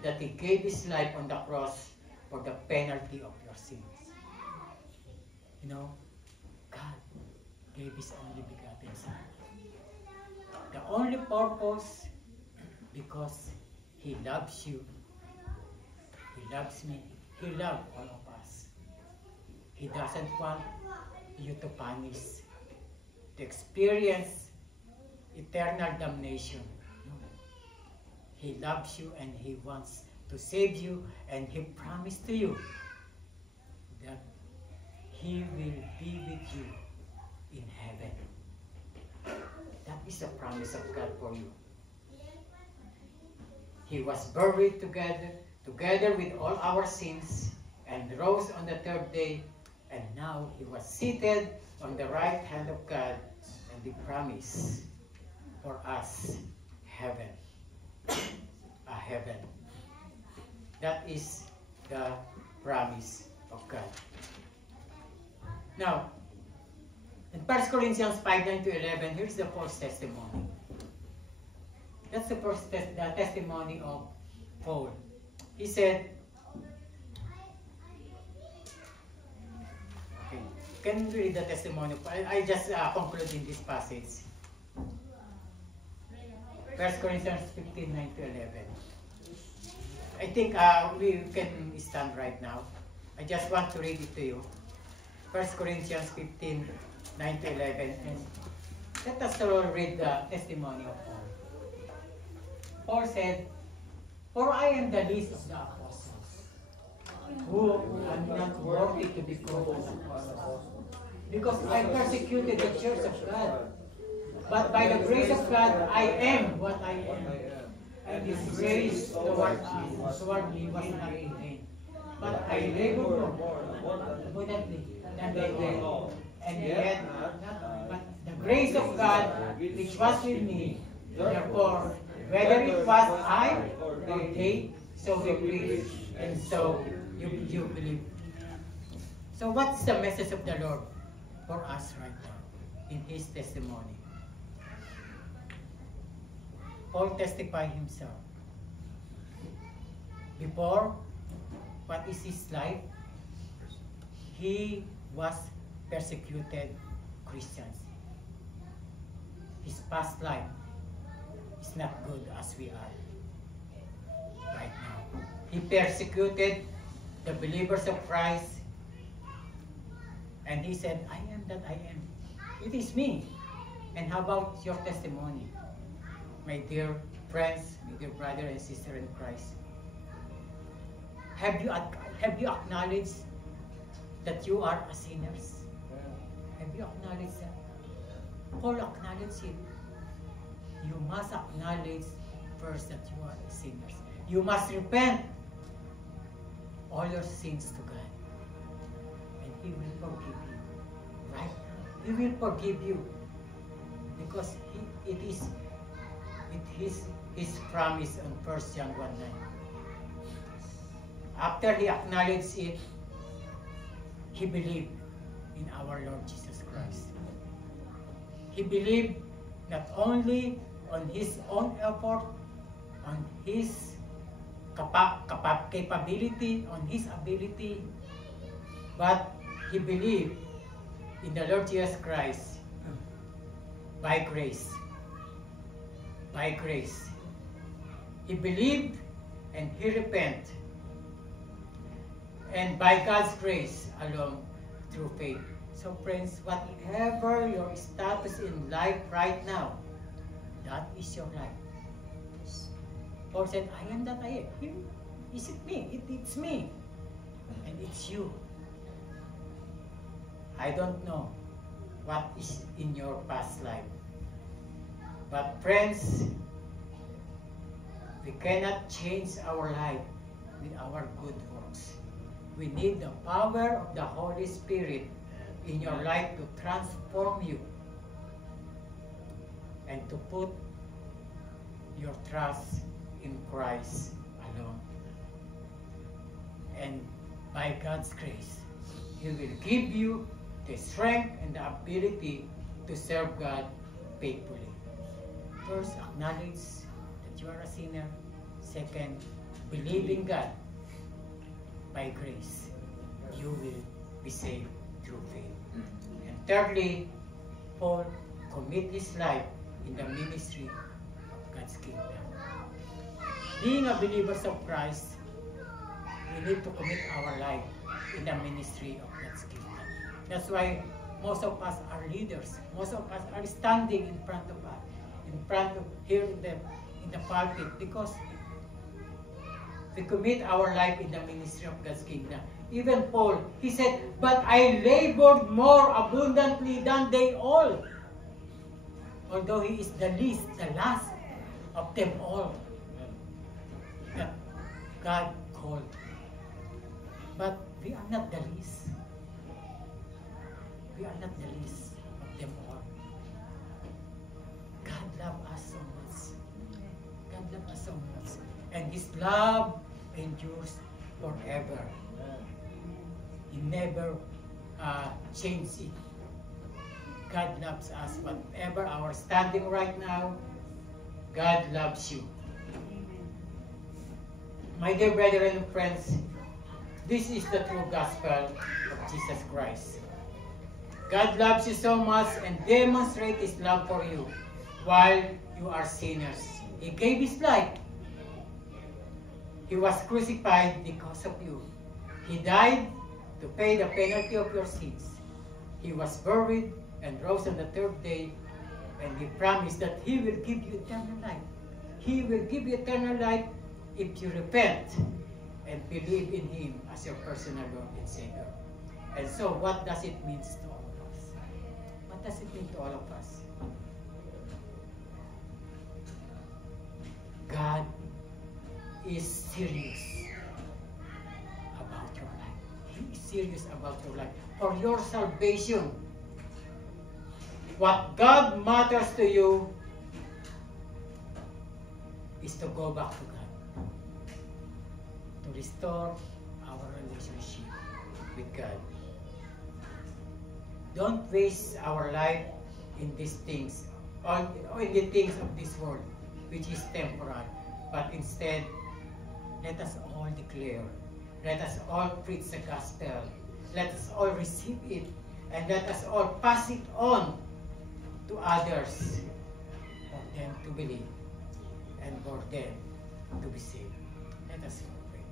that He gave His life on the cross for the penalty of your sins. You know, God gave His only begotten Son. The only purpose, because He loves you. He loves me. He loves all of us. He doesn't want you to punish, to experience eternal damnation. No. He loves you and He wants to save you, and He promised to you that He will be with you in heaven. That is the promise of God for you. He was buried together with all our sins, and rose on the third day, and now He was seated on the right hand of God, and He promised for us heaven. A heaven. That is the promise of God. Now, in 1 Corinthians 5:9-11, here's the false testimony. That's the first the testimony of Paul. He said, okay, can you read the testimony? I just conclude in this passage. 1 Corinthians 15:9-11. I think we can stand right now. I just want to read it to you. 1 Corinthians 15:9-11. And let us all read the testimony of Paul. Paul said, "For I am the least of the apostles, who am not worthy to be called an apostle, because I persecuted the church of God. But by the grace of God, I am what I am. And His grace toward me was not in vain. But I labored more abundantly than they did. And yet, but the grace of God which was with me, therefore, whether it was I or they, so we preach, and so you believe." So what's the message of the Lord for us right now in His testimony? Paul testified himself. Before, what is his life? He was persecuted Christians. His past life is not good as we are right now. He persecuted the believers of Christ, and he said, "I am that I am." It is me. And how about your testimony, my dear friends, my dear brother and sister in Christ? Have you acknowledged that you are a sinner? Have you acknowledged that? Paul acknowledged it. You must acknowledge first that you are sinners. You must repent all your sins to God. And He will forgive you. Right now. He will forgive you. Because it is His promise on 1 John 1:9. After he acknowledged it, he believed in our Lord Jesus Christ. He believed not only on his own effort, on his capability, on his ability, but he believed in the Lord Jesus Christ by grace. By grace. He believed and he repented. And by God's grace alone, through faith. So friends, whatever your status in life right now, that is your life. Paul said, I am that I am. Is it me? It's me. And it's you. I don't know what is in your past life. But friends, we cannot change our life with our good works. We need the power of the Holy Spirit in your life to transform you and to put your trust in Christ alone. And by God's grace, He will give you the strength and the ability to serve God faithfully. First, acknowledge that you are a sinner. Second, believe in God. By grace, you will be saved through faith. And thirdly, Paul commit his life in the ministry of God's kingdom. Being a believers of Christ, we need to commit our life in the ministry of God's kingdom. That's why most of us are leaders. Most of us are standing in front of us, here in the pulpit, because we commit our life in the ministry of God's kingdom. Even Paul, he said, but I labored more abundantly than they all. Although he is the least, the last of them all. That God called. But we are not the least. We are not the least of them all. God loves us so much. God loves us so much. And His love endures forever. He never changes it. God loves us. Whatever our standing right now, God loves you. My dear brethren and friends, this is the true gospel of Jesus Christ. God loves you so much and demonstrates His love for you while you are sinners. He gave His life. He was crucified because of you. He died to pay the penalty of your sins. He was buried and rose on the third day, and He promised that He will give you eternal life. He will give you eternal life if you repent and believe in Him as your personal Lord and Savior. And so, what does it mean to all of us? What does it mean to all of us? God is serious about your life. He is serious about your life. For your salvation. What God matters to you is to go back to God. To restore our relationship with God. Don't waste our life in these things, or in the things of this world, which is temporal. But instead, let us all declare, let us all preach the gospel, let us all receive it, and let us all pass it on to others for them to believe and for them to be saved. Let us all pray.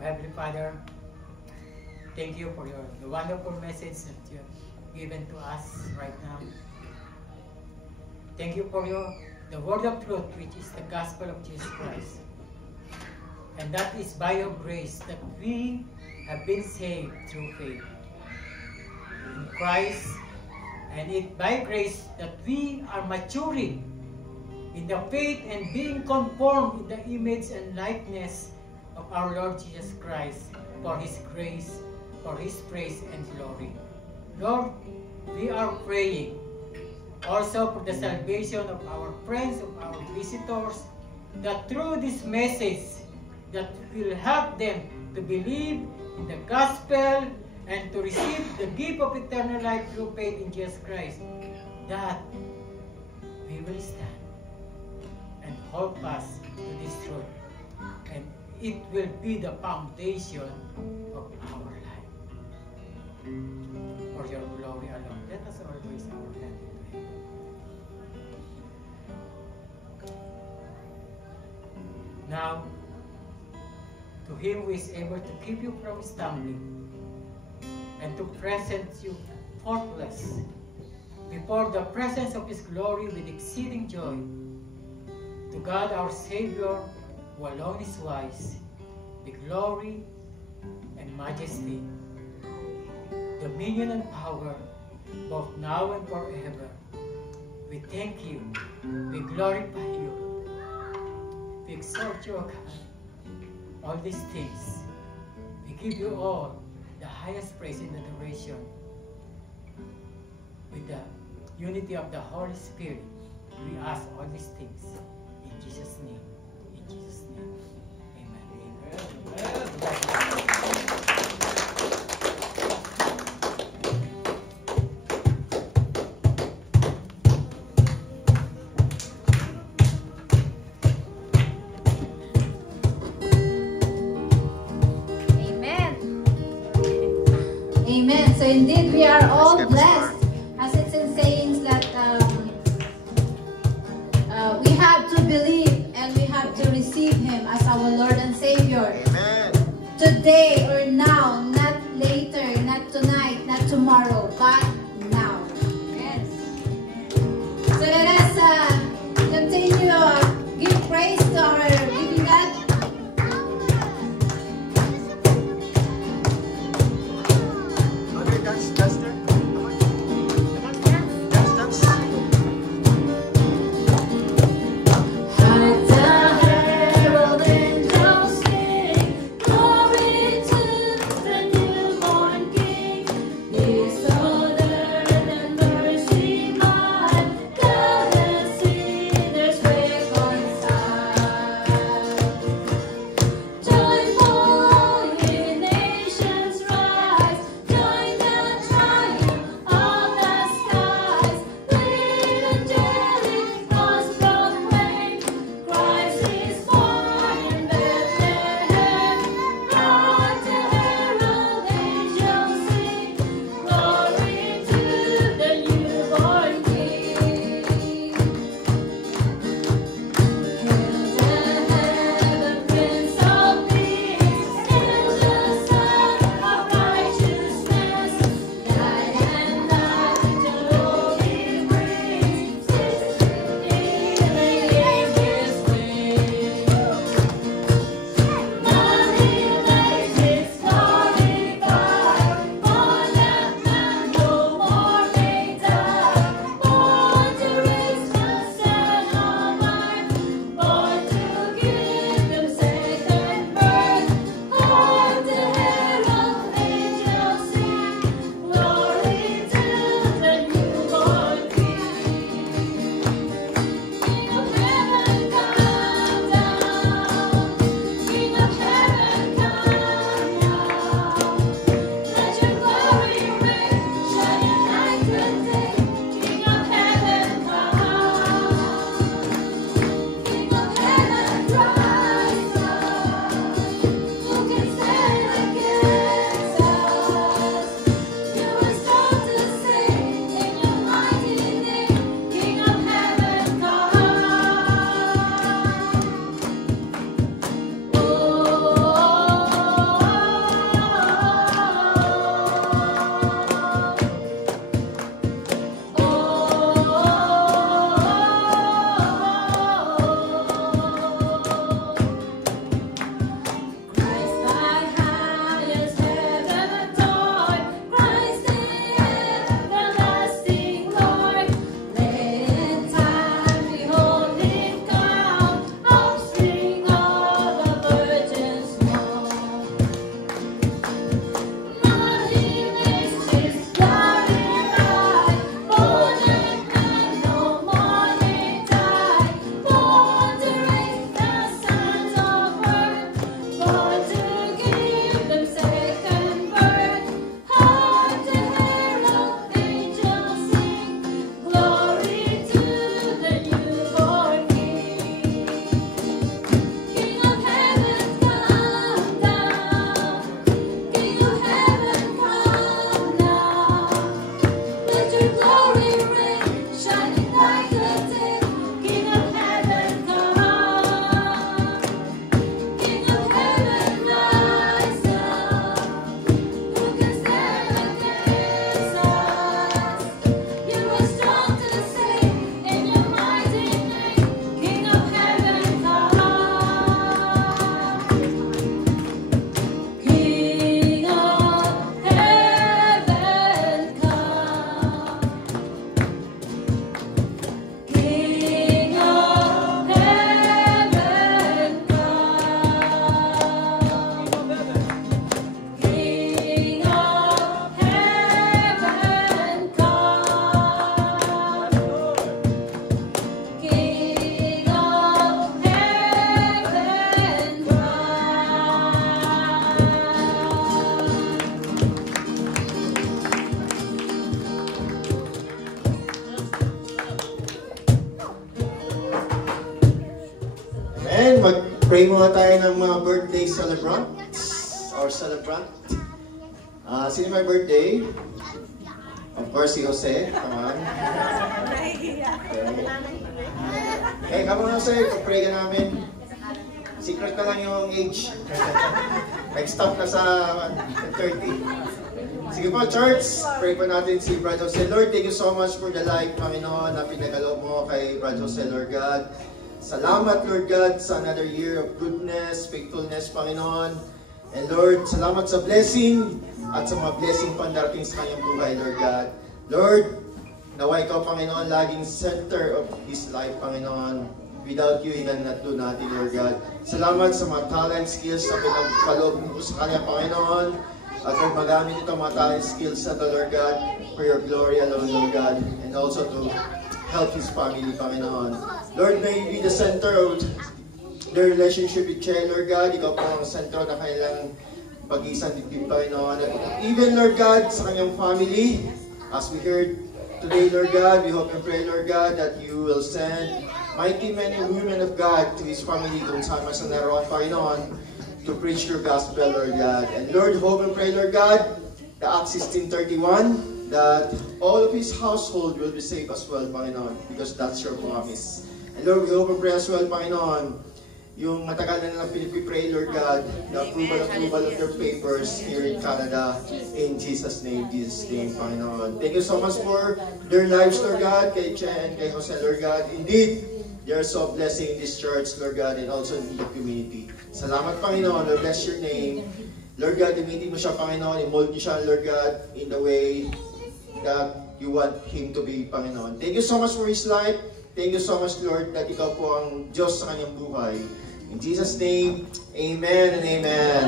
Oh, Heavenly Father, thank you for the wonderful message that you have given to us right now. Thank you for the word of truth, which is the gospel of Jesus Christ. And that is by your grace that we have been saved through faith. in Christ, and it by grace that we are maturing in the faith and being conformed in the image and likeness of our Lord Jesus Christ, for His grace, for His praise and glory. Lord, we are praying also for the salvation of our friends, of our visitors, that through this message that will help them to believe in the gospel and to receive the gift of eternal life through faith in Jesus Christ, that we will stand and hold fast to this truth, and it will be the foundation of our life. For your glory alone, let us all raise our hand to Him. Now, to Him who is able to keep you from stumbling and to present you faultless before the presence of His glory with exceeding joy, to God our Savior, who alone is wise, the glory and majesty, dominion and power, both now and forever. We thank you, we glorify you, we exalt you, O God. All these things, we give you all the highest praise and adoration with the unity of the Holy Spirit. We ask all these things in Jesus' name. In Jesus' name. Amen. Amen. Amen. So indeed we are all blessed, as it's in sayings that we have to believe and we have to receive Him as our Lord and Savior. Amen. Today or now, not later, not tonight, not tomorrow, but now. Yes. So let us continue give praise to our living God. Okay, dance there. Come on. Dance. At the herald angels sing, glory to the newborn King. His order and mercy mild, God and sinners reconciled. Pray muna tayo ng mga birthday celebrants or celebrant. Sino may birthday? Of course, si Jose. Come on. Okay, come on Jose. Pag-pray ka namin. Secret ka lang yung age. Nag-stop na sa 30. Sige po, church. Pray po natin si Brother Jose. Lord, thank you so much for the life, Panginoon, na pinagalaw mo kay Brother Jose, Lord God. Salamat, Lord God, sa another year of goodness, faithfulness, Panginoon. And Lord, salamat sa blessing at sa mga blessing pandarating sa kanyang buhay, Lord God. Lord, naway ikaw, Panginoon, laging center of his life, Panginoon. Without you, he cannot do nothing, Lord God. Salamat sa mga talent, skills na pinagkaloob mo sa kanya, Panginoon. At Lord, magamit ito mga talent, skills na to, Lord God, for your glory alone, Lord God. And also to help his family, Panginoon. Lord, may be the center of their relationship with you, Lord God. Ikaw po ang sentro na kanilang pag-isang dibdib, Panginoon. At even, Lord God, sa kanyang family, as we heard today, Lord God, we hope and pray, Lord God, that you will send mighty men and women of God to his family kung saan man sa naroon, Panginoon, to preach your gospel, Lord God. And Lord, hope and pray, Lord God, the Acts 16:31, that all of his household will be saved as well, Panginoon, because that's your promise. And Lord, we hope and pray as well, Panginoon, yung matagal na nilang pinipray, Lord God, the approval of their papers here in Canada, in Jesus' name, Panginoon. Thank you so much for their lives, Lord God, kay Che and kay Jose, Lord God. Indeed, they are so blessing in this church, Lord God, and also in the community. Salamat, Panginoon. Lord, bless your name. Lord God, imitin mo siya, Panginoon. I-mold niyo siya, Lord God, in the way that you want him to be, Panginoon. Thank you so much for his life. Thank you so much, Lord, that ikaw po ang Diyos sa kanyang buhay. In Jesus' name, amen and amen.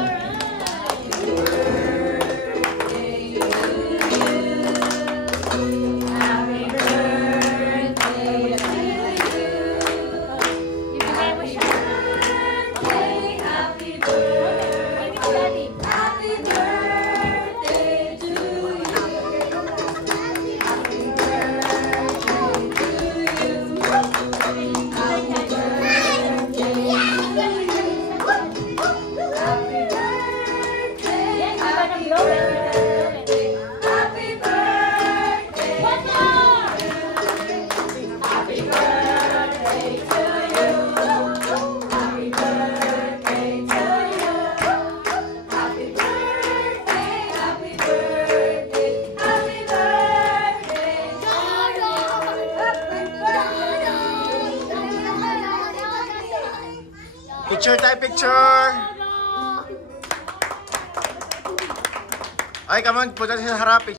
Picture tayo, picture! Ay, come on, punta sa harap.